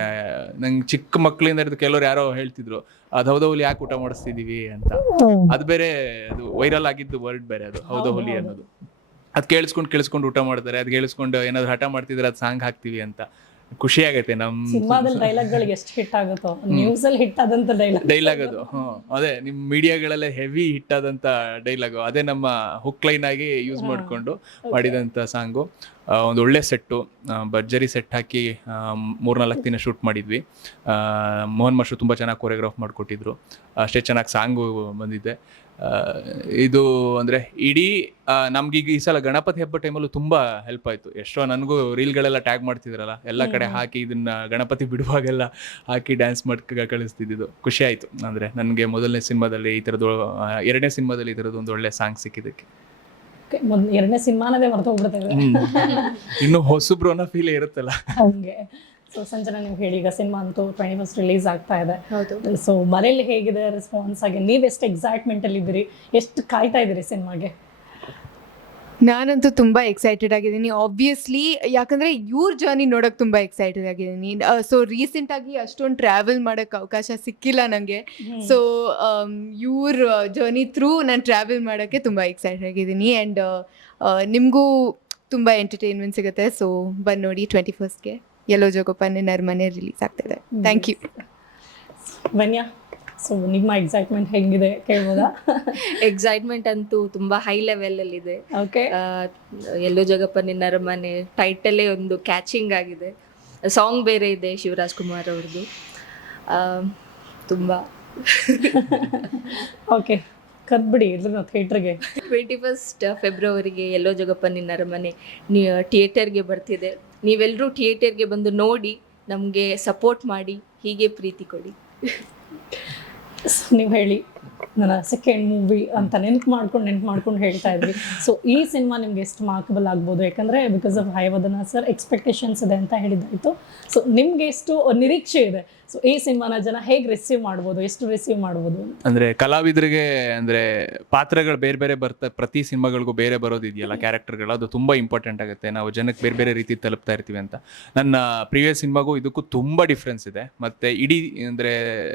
ನಂಗೆ ಚಿಕ್ಕ ಮಕ್ಕಳಿಂದ ಹಿಡಿದು ಕೆಲವ್ರು ಯಾರೋ ಹೇಳ್ತಿದ್ರು ಅದು ಹೌದೌಲಿ ಯಾಕೆ ಊಟ ಮಾಡಿಸ್ತಿದೀವಿ? ಅಂತ. ಅದು ಬೇರೆ ಅದು ವೈರಲ್ ಆಗಿದ್ದು ವರ್ಡ್ ಬೇರೆ ಅದು ಹೌದೌಲಿ ಅನ್ನೋದು. ಅದು ಕೇಳಿಸ್ಕೊಂಡು ಕೇಳಿಸ್ಕೊಂಡು ಊಟ ಮಾಡ್ತಾರೆ ಅದು ಕೇಳಿಸ್ಕೊಂಡು ಏನಾದ್ರು ಹಠ ಮಾಡ್ತಿದ್ರೆ ಅದು ಸಾಂಗ್ ಹಾಕ್ತಿವಿ ಅಂತ. ಖುಷಿ ಆಗತ್ತೆ ಸಿನಿಮಾದಲ್ಲಿ ನಮ್ಮ ಡೈಲಾಗ್ಗಳಿಗೆ ಎಷ್ಟು ಹಿಟ್ ಆಗುತ್ತೋ ನ್ಯೂಸ್ ಅಲ್ಲಿ ಹಿಟ್ ಆದಂತ ಡೈಲಾಗ್ ಡೈಲಾಗ್ ಅದು ಹ್ಮ್. ಅದೇ ನಿಮ್ ಮೀಡಿಯಾಗಳಲ್ಲೇ ಹೆವಿ ಹಿಟ್ ಆದಂತ ಡೈಲಾಗ್ ಅದೇ ನಮ್ಮ ಹುಕ್ ಲೈನ್ ಆಗಿ ಯೂಸ್ ಮಾಡಿಕೊಂಡು ಮಾಡಿದಂತ ಸಾಂಗು ಒಂದು ಒಳ್ಳೆ ಸೆಟ್ಟು ಭರ್ಜರಿ ಸೆಟ್ ಹಾಕಿ ಮೂರ್ನಾಲ್ಕು ದಿನ ಶೂಟ್ ಮಾಡಿದ್ವಿ. ಆ, ಮೋಹನ್ ಮಾಸ್ಟ್ರು ತುಂಬ ಚೆನ್ನಾಗಿ ಕೊರಿಯೋಗ್ರಾಫ್ ಮಾಡಿಕೊಟ್ಟಿದ್ರು. ಅಷ್ಟೇ ಚೆನ್ನಾಗಿ ಸಾಂಗು ಬಂದಿದೆ. ಆ, ಇದು ಅಂದರೆ ಇಡೀ ನಮ್ಗೀಗ ಈ ಸಲ ಗಣಪತಿ ಹಬ್ಬ ಟೈಮಲ್ಲೂ ತುಂಬ ಹೆಲ್ಪ್ ಆಯ್ತು. ಎಷ್ಟೋ ನನಗೂ ರೀಲ್ಗಳೆಲ್ಲ ಟ್ಯಾಗ್ ಮಾಡ್ತಿದ್ರಲ್ಲ ಎಲ್ಲ ಕಡೆ ಹಾಕಿ ಇದನ್ನ ಗಣಪತಿ ಬಿಡುವಾಗೆಲ್ಲ ಹಾಕಿ ಡ್ಯಾನ್ಸ್ ಮಾಡಿ ಕಳಿಸ್ತಿದ್ದು ಖುಷಿ ಆಯ್ತು. ಅಂದರೆ ನನಗೆ ಮೊದಲನೇ ಸಿನಿಮಾದಲ್ಲಿ ಈ ಥರದ್ದು ಎರಡನೇ ಸಿನಿಮಾದಲ್ಲಿ ಈ ಥರದ್ದು ಒಂದು ಒಳ್ಳೆ ಸಾಂಗ್ ಸಿಕ್ಕಿದ್ದಕ್ಕೆ. ಎರಡನೇ ಸಿನಿಮಾನದೇ ಮರೆತು ಹೋಗ್ಬಿಡ್ತೇವೆ ಇನ್ನು ಹೊಸಬ್ರು ಫೀಲ್ ಇರುತ್ತಲ್ಲ. ಹಂಗೆ. ಸೊ ಸಂಜನಾ ನೀವು ಹೇಳಿ ಈಗ ಸಿನಿಮಾ ಅಂತೂ ಟ್ವೆಂಟಿ ಫಸ್ಟ್ ರಿಲೀಸ್ ಆಗ್ತಾ ಇದೆ. ಹೌದು. ಸೊ ಮನೇಲಿ ಹೇಗಿದೆ ರೆಸ್ಪಾನ್ಸ್ ಆಗಿ ನೀವು ಎಷ್ಟು ಎಕ್ಸೈಟ್ಮೆಂಟ್ ಅಲ್ಲಿ ಇದ್ದೀರಿ? ಎಷ್ಟು ಕಾಯ್ತಾ ಇದ್ದೀರಿ ಸಿನಿಮಾಗೆ? ನಾನಂತೂ ತುಂಬ ಎಕ್ಸೈಟೆಡ್ ಆಗಿದ್ದೀನಿ. ಆಬ್ವಿಯಸ್ಲಿ ಯಾಕಂದರೆ ಇವ್ರ ಜರ್ನಿ ನೋಡೋಕೆ ತುಂಬ ಎಕ್ಸೈಟೆಡ್ ಆಗಿದ್ದೀನಿ. ಸೊ ರೀಸೆಂಟಾಗಿ ಅಷ್ಟೊಂದು ಟ್ರಾವೆಲ್ ಮಾಡೋಕ್ಕೆ ಅವಕಾಶ ಸಿಕ್ಕಿಲ್ಲ ನನಗೆ ಸೊ ಇವ್ರ ಜರ್ನಿ ಥ್ರೂ ನಾನು ಟ್ರಾವೆಲ್ ಮಾಡೋಕ್ಕೆ ತುಂಬ ಎಕ್ಸೈಟೆಡ್ ಆಗಿದ್ದೀನಿ. ಆ್ಯಂಡ್ ನಿಮಗೂ ತುಂಬ ಎಂಟರ್ಟೈನ್ಮೆಂಟ್ ಸಿಗುತ್ತೆ. ಸೊ ಬಂದು ನೋಡಿ ಟ್ವೆಂಟಿ ಫಸ್ಟ್ಗೆ ಎಲ್ಲೋ ಜೋಗಪ್ಪ ನರ್ಮನೆ ರಿಲೀಸ್ ಆಗ್ತಿದೆ. ಥ್ಯಾಂಕ್ ಯು ಬನ್ಯಾ ಸೊ ನಿಮ್ಮ ಎಕ್ಸೈಟ್ಮೆಂಟ್ ಹೆಂಗಿದೆ ಕೇಳ್ಬೋದಾ? ಎಕ್ಸೈಟ್ಮೆಂಟ್ ಅಂತೂ ತುಂಬ ಹೈ ಲೆವೆಲಲ್ಲಿದೆ ಓಕೆ ಎಲ್ಲೋ ಜಗಪ್ಪ ನಿನ್ನ ಅರಮನೆ ಟೈಟಲೇ ಒಂದು ಕ್ಯಾಚಿಂಗ್ ಆಗಿದೆ. ಸಾಂಗ್ ಬೇರೆ ಇದೆ ಶಿವರಾಜ್ ಕುಮಾರ್ ಅವ್ರದ್ದು ತುಂಬ. ಓಕೆ ಕದ್ಬಿಡಿ ಇದ್ರ ಥಿಯೇಟ್ರಿಗೆ ಟ್ವೆಂಟಿ ಫಸ್ಟ್ ಫೆಬ್ರವರಿಗೆ ಎಲ್ಲೋ ಜಗಪ್ಪ ನರಮನೆ ಥಿಯೇಟರ್ಗೆ ಬರ್ತಿದೆ. ನೀವೆಲ್ಲರೂ ಥಿಯೇಟರ್ಗೆ ಬಂದು ನೋಡಿ ನಮಗೆ ಸಪೋರ್ಟ್ ಮಾಡಿ ಹೀಗೆ ಪ್ರೀತಿ ಕೊಡಿ. ನೀವು ಹೇಳಿ. ನನ್ನ ಸೆಕೆಂಡ್ ಮೂವಿ ಅಂತ ನೆನ್ಪು ಮಾಡ್ಕೊಂಡು ನೆನ್ಪು ಮಾಡ್ಕೊಂಡು ಹೇಳ್ತಾ ಇದ್ವಿ. ಸೊ ಈ ಸಿನಿಮಾ ನಿಮ್ಗೆ ಎಷ್ಟು ಮಾರ್ಕಬಲ್ ಆಗ್ಬೋದು? ಯಾಕಂದ್ರೆ because of Hayavadana sir expectations ಇದೆ ಅಂತ ಹೇಳಿದ್ದಾಯ್ತು. ಸೊ ನಿಮ್ಗೆ ಎಷ್ಟು ನಿರೀಕ್ಷೆ ಇದೆ? ಸೊ ಈ ಸಿನಿಮಾನ ಜನ ಹೇಗೆ ರಿಸೀವ್ ಮಾಡ್ಬೋದು? ಎಷ್ಟು ರಿಸೀವ್ ಮಾಡ್ಬೋದು ಅಂದ್ರೆ ಕಲಾವಿದರಿಗೆ ಅಂದ್ರೆ ಪಾತ್ರಗಳು ಬೇರೆ ಬೇರೆ ಬರ್ತಾ, ಪ್ರತಿ ಸಿನಿಮಾಗಳಿಗೂ ಬೇರೆ ಬರೋದಿದೆಯಲ್ಲ ಕ್ಯಾರೆಕ್ಟರ್ಗಳು ಅದು ತುಂಬಾ ಇಂಪಾರ್ಟೆಂಟ್ ಆಗುತ್ತೆ. ನಾವು ಜನಕ್ಕೆ ಬೇರೆ ಬೇರೆ ರೀತಿ ತಲುಪ್ತಾ ಇರ್ತೀವಿ ಅಂತ. ನನ್ನ ಪ್ರಿವಿಯಸ್ ಸಿನಿಮಾಗೂ ಇದಕ್ಕೂ ತುಂಬಾ ಡಿಫ್ರೆನ್ಸ್ ಇದೆ. ಮತ್ತೆ ಇಡೀ, ಅಂದ್ರೆ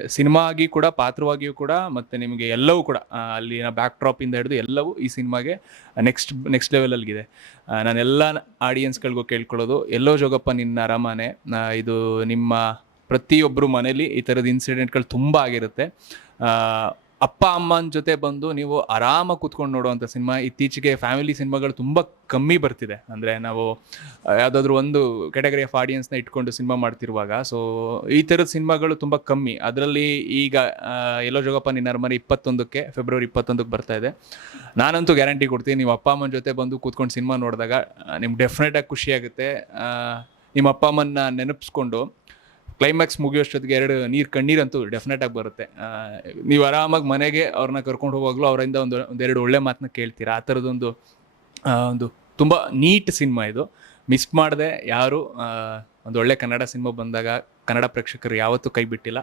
ಸಿನಿಮಾ ಆಗಿ ಕೂಡ, ಪಾತ್ರವಾಗಿಯೂ ಕೂಡ, ಮತ್ತೆ ನಿಮಗೆ ಎಲ್ಲವೂ ಕೂಡ ಅಲ್ಲಿನ ಬ್ಯಾಕ್ ಡ್ರಾಪಿಂದ ಹಿಡಿದು ಎಲ್ಲವೂ ಈ ಸಿನಿಮಾಗೆ ನೆಕ್ಸ್ಟ್ ನೆಕ್ಸ್ಟ್ ಲೆವೆಲಲ್ಲಿಗಿದೆ ನಾನು ಎಲ್ಲ ಆಡಿಯನ್ಸ್ಗಳಿಗೂ ಕೇಳ್ಕೊಳ್ಳೋದು, ಎಲ್ಲೋ ಜೋಗಪ್ಪ ನಿನ್ನ ಅರಮನೆ ಇದು ನಿಮ್ಮ ಪ್ರತಿಯೊಬ್ಬರು ಮನೇಲಿ ಈ ಥರದ ಇನ್ಸಿಡೆಂಟ್ಗಳು ತುಂಬ ಆಗಿರುತ್ತೆ. ಅಪ್ಪ, ಅಮ್ಮನ ಜೊತೆ ಬಂದು ನೀವು ಆರಾಮ ಕೂತ್ಕೊಂಡು ನೋಡುವಂಥ ಸಿನಿಮಾ. ಇತ್ತೀಚೆಗೆ ಫ್ಯಾಮಿಲಿ ಸಿನಿಮಾಗಳು ತುಂಬ ಕಮ್ಮಿ ಬರ್ತಿದೆ. ಅಂದರೆ ನಾವು, ಯಾವುದಾದ್ರೂ ಒಂದು ಕ್ಯಾಟಗರಿ ಆಫ್ ಆಡಿಯನ್ಸ್ನ ಇಟ್ಕೊಂಡು ಸಿನಿಮಾ ಮಾಡ್ತಿರುವಾಗ ಸೊ ಈ ಥರದ ಸಿನಿಮಾಗಳು ತುಂಬ ಕಮ್ಮಿ. ಅದರಲ್ಲಿ ಈಗ ಎಲ್ಲೋ ಜೋಗಪ್ಪ ನಿನ್ನ ಅರಮನೆ ಇಪ್ಪತ್ತೊಂದಕ್ಕೆ ಫೆಬ್ರವರಿ ಇಪ್ಪತ್ತೊಂದಕ್ಕೆ ಬರ್ತಾ ಇದೆ. ನಾನಂತೂ ಗ್ಯಾರಂಟಿ ಕೊಡ್ತೀನಿ, ನೀವು ಅಪ್ಪ, ಅಮ್ಮನ ಜೊತೆ ಬಂದು ಕೂತ್ಕೊಂಡು ಸಿನಿಮಾ ನೋಡಿದಾಗ, ನಿಮ್ಗೆ ಖುಷಿ ಆಗುತ್ತೆ. ನಿಮ್ಮ ಅಪ್ಪ, ಅಮ್ಮನ್ನ ನೆನಪಿಸ್ಕೊಂಡು ಕ್ಲೈಮ್ಯಾಕ್ಸ್ ಮುಗಿಯೋಷ್ಟೊತ್ತಿಗೆ ಎರಡು ನೀರು, ಕಣ್ಣೀರಂತೂ ಡೆಫಿನೆಟ್ ಆಗಿ ಬರುತ್ತೆ. ನೀವು ಆರಾಮಾಗಿ ಮನೆಗೆ ಅವ್ರನ್ನ ಕರ್ಕೊಂಡು ಹೋಗುವಾಗಲೂ ಅವರಿಂದ ಒಂದು, ಒಂದೆರಡು ಒಳ್ಳೆ ಮಾತನ್ನ ಕೇಳ್ತೀರಾ? ಆ ಥರದೊಂದು ಒಂದು ತುಂಬ ನೀಟ್ ಸಿನಿಮಾ ಇದು. ಮಿಸ್ ಮಾಡದೆ, ಯಾರು ಒಂದು ಒಳ್ಳೆ ಕನ್ನಡ ಸಿನಿಮಾ ಬಂದಾಗ ಕನ್ನಡ ಪ್ರೇಕ್ಷಕರು ಯಾವತ್ತೂ ಕೈ ಬಿಟ್ಟಿಲ್ಲ.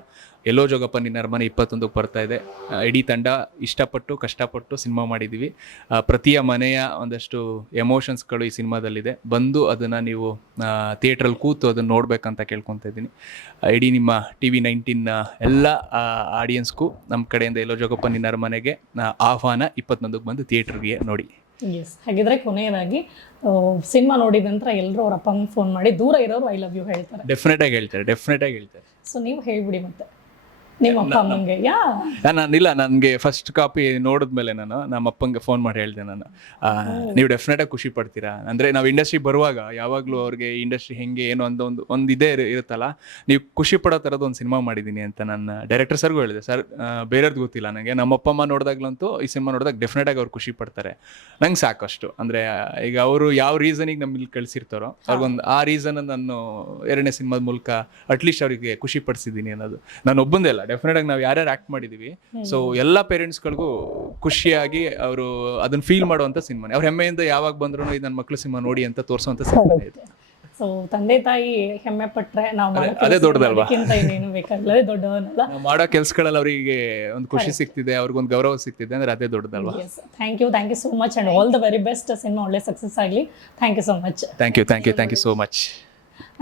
ಎಲ್ಲೋ ಜೋಗಪ್ಪ ನಿನ್ನ ಅರಮನೆ ಇಪ್ಪತ್ತೊಂದಕ್ಕೆ ಬರ್ತಾ ಇದೆ. ಇಡೀ ತಂಡ ಇಷ್ಟಪಟ್ಟು, ಕಷ್ಟಪಟ್ಟು ಸಿನಿಮಾ ಮಾಡಿದ್ದೀವಿ ಪ್ರತಿಯ ಮನೆಯ ಒಂದಷ್ಟು ಎಮೋಷನ್ಸ್ಗಳು ಈ ಸಿನಿಮಾದಲ್ಲಿದೆ. ಬಂದು ಅದನ್ನು ನೀವು ಥಿಯೇಟ್ರಲ್ಲಿ ಕೂತು ಅದನ್ನು ನೋಡಬೇಕಂತ ಕೇಳ್ಕೊತಾ ಇದ್ದೀನಿ. ಇಡೀ ನಿಮ್ಮ ಟಿ ವಿ ನೈನ್ಟೀನ್ ಎಲ್ಲ ಆಡಿಯನ್ಸ್ಗೂ ನಮ್ಮ ಕಡೆಯಿಂದ ಎಲ್ಲೋ ಜೋಗಪ್ಪ ನಿನ್ನ ಅರಮನೆಗೆ ಆಹ್ವಾನ ಇಪ್ಪತ್ತೊಂದಕ್ಕೆ ಬಂದು ಥಿಯೇಟ್ರಿಗೆ ನೋಡಿ. ಎಸ್ ಹಾಗಿದ್ರೆ ಕೊನೆಯದಾಗಿ ಸಿನಿಮಾ ನೋಡಿದ ನಂತರ ಎಲ್ಲರೂ ಅವ್ರ ಅಪ್ಪ ಅಮ್ಮ ಫೋನ್ ಮಾಡಿ ದೂರ ಇರೋರು ಐ ಲವ್ ಯು ಹೇಳ್ತಾರೆ. ಡೆಫಿನೆಟ್ ಆಗಿ ಹೇಳ್ತಾರೆ ಡೆಫಿನೆಟ್ ಆಗಿ ಹೇಳ್ತಾರೆ. ಸೊ ನೀವು ಹೇಳ್ಬಿಡಿ ಮತ್ತೆ. ನಿಮ್ಮ ಅಪ್ಪ ಅಮ್ಮಂಗೆ? ಯಾ? ನಾನು ಇಲ್ಲ ನನಗೆ ಫಸ್ಟ್ ಕಾಪಿ ನೋಡಿದ್ಮೇಲೆ ನಾನು ನಮ್ಮ ಅಪ್ಪಂಗೆ ಫೋನ್ ಮಾಡಿ ಹೇಳಿದೆ ನಾನು. ನೀವು ಡೆಫಿನೆಟ್ ಆಗಿ ಖುಷಿ ಪಡ್ತೀರಾ? ಅಂದ್ರೆ ನಾವು ಇಂಡಸ್ಟ್ರಿ ಬರುವಾಗ ಯಾವಾಗಲೂ ಅವ್ರಿಗೆ ಇಂಡಸ್ಟ್ರಿ ಹೆಂಗೆ ಏನು ಅಂತ ಒಂದು ಒಂದು ಇದೇ ಇರುತ್ತಲ್ಲ ನೀವು ಖುಷಿ ಪಡೋ ಥರದ್ದು ಒಂದು ಸಿನಿಮಾ ಮಾಡಿದ್ದೀನಿ ಅಂತ ನನ್ನ ಡೈರೆಕ್ಟರ್ ಸರ್ಗೂ ಹೇಳಿದೆ. ಸರ್ ಬೇರೆಯವ್ರದ್ದು ಗೊತ್ತಿಲ್ಲ ನನಗೆ ನಮ್ಮ ಅಪ್ಪ ಅಮ್ಮ ನೋಡಿದಾಗ್ಲಂತೂ ಈ ಸಿನಿಮಾ ನೋಡಿದಾಗ ಡೆಫಿನೆಟ್ ಆಗಿ ಅವ್ರು ಖುಷಿ ಪಡ್ತಾರೆ. ನಂಗೆ ಸಾಕಷ್ಟು. ಅಂದ್ರೆ ಈಗ ಅವರು ಯಾವ ರೀಸನಿಗೆ ನಮ್ಮ ಇಲ್ಲಿ ಕಳಿಸಿರ್ತಾರೋ ಅವ್ರಿಗೊಂದು ಆ ರೀಸನ್ ನಾನು ಎರಡನೇ ಸಿನಿಮಾದ ಮೂಲಕ ಅಟ್ಲೀಸ್ಟ್ ಅವರಿಗೆ ಖುಷಿ ಪಡಿಸಿದ್ದೀನಿ ಅನ್ನೋದು. ನಾನು ಒಬ್ಬಂದೇ ಅಲ್ಲ ಡೆಫಿನೆಟ್ ಆಗಿ ನಾವು ಯಾರ್ಯಾರು ಆಕ್ಟ್ ಮಾಡಿದೀವಿ. ಸೊ ಎಲ್ಲ ಪೇರೆಂಟ್ಸ್ಗಳಿಗೂ ಖುಷಿಯಾಗಿ ಅವರು ಅದನ್ನ ಫೀಲ್ ಮಾಡುವಂತ ಸಿನಿಮಾನೆ ಅವ್ರ ಹೆಮ್ಮೆಯಿಂದ ಯಾವಾಗ ಬಂದ್ರು ಇದು ನನ್ನ ಮಕ್ಳು ಸಿನಿಮಾ ನೋಡಿ ಅಂತ ತೋರಿಸುವಂತ ಸಿನಿಮಾ ಇದು. ಸೊ ತಂದೆ ತಾಯಿ ಹೆಮ್ಮೆ ಪಟ್ರೆ ನಾವು ಅದೇ ದೊಡ್ಡದಲ್ವಾ? ಏನು ಇನ್ನೇನು ಬೇಕಾಗಲ್ಲ. ಅದೇ ದೊಡ್ಡವನಲ್ಲ. ಮಾಡೋ ಕೆಲಸಗಳಲ್ಲಿ ಅವರಿಗೆ ಒಂದು ಖುಷಿ ಸಿಗ್ತಿದೆ ಅವ್ರಿಗೊಂದು ಗೌರವ ಸಿಗ್ತಿದೆ ಅಂದ್ರೆ ಅದೇ ದೊಡ್ಡದಲ್ವಾ? Thank you thank you so much and all the very best cinema ಒಳ್ಳೆ ಸಕ್ಸಸ್ ಆಗಲಿ. Thank you so much thank you thank you thank you so much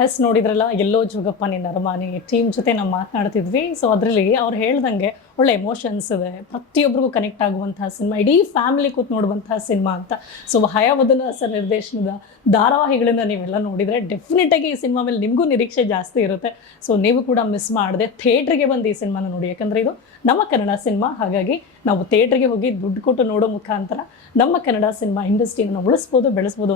yes ನೋಡಿದ್ರಲ್ಲ, ಎಲ್ಲೋ ಜೋಗಪ್ಪ ನಿನ್ನ ಅರಮಾನಿ ಟೀಮ್ ಜೊತೆ ನಾವು ಮಾತನಾಡ್ತಿದ್ವಿ. ಸೊ ಅದರಲ್ಲಿ ಅವ್ರು ಹೇಳ್ದಂಗೆ ಒಳ್ಳೆ ಎಮೋಷನ್ಸ್ ಇದೆ. ಪ್ರತಿಯೊಬ್ಬರಿಗೂ ಕನೆಕ್ಟ್ ಆಗುವಂತಹ ಸಿನಿಮಾ ಇಡೀ ಫ್ಯಾಮಿಲಿ ಕೂತ್ ನೋಡುವಂತಹ ಸಿನಿಮಾ ಅಂತ. ಸೊ ಹಯಾವದನ ಸರ್ ನಿರ್ದೇಶನದ ಧಾರಾವಾಹಿಗಳನ್ನ ನೀವೆಲ್ಲ ನೋಡಿದರೆ ಡೆಫಿನೆಟಾಗಿ ಈ ಸಿನಿಮಾ ಮೇಲೆ ನಿಮಗೂ ನಿರೀಕ್ಷೆ ಜಾಸ್ತಿ ಇರುತ್ತೆ. ಸೊ ನೀವು ಕೂಡ ಮಿಸ್ ಮಾಡದೆ ಥಿಯೇಟ್ರಿಗೆ ಬಂದು ಈ ಸಿನಿಮಾನ ನೋಡಿ. ಯಾಕಂದ್ರೆ ಇದು ನಮ್ಮ ಕನ್ನಡ ಸಿನಿಮಾ ಹಾಗಾಗಿ ನಾವು ಥಿಯೇಟ್ರಿಗೆ ಹೋಗಿ ದುಡ್ಡು ಕೊಟ್ಟು ನೋಡೋ ಮುಖಾಂತರ ನಮ್ಮ ಕನ್ನಡ ಸಿನಿಮಾ ಇಂಡಸ್ಟ್ರಿನ ಉಳಿಸ್ಬೋದು, ಬೆಳೆಸ್ಬೋದು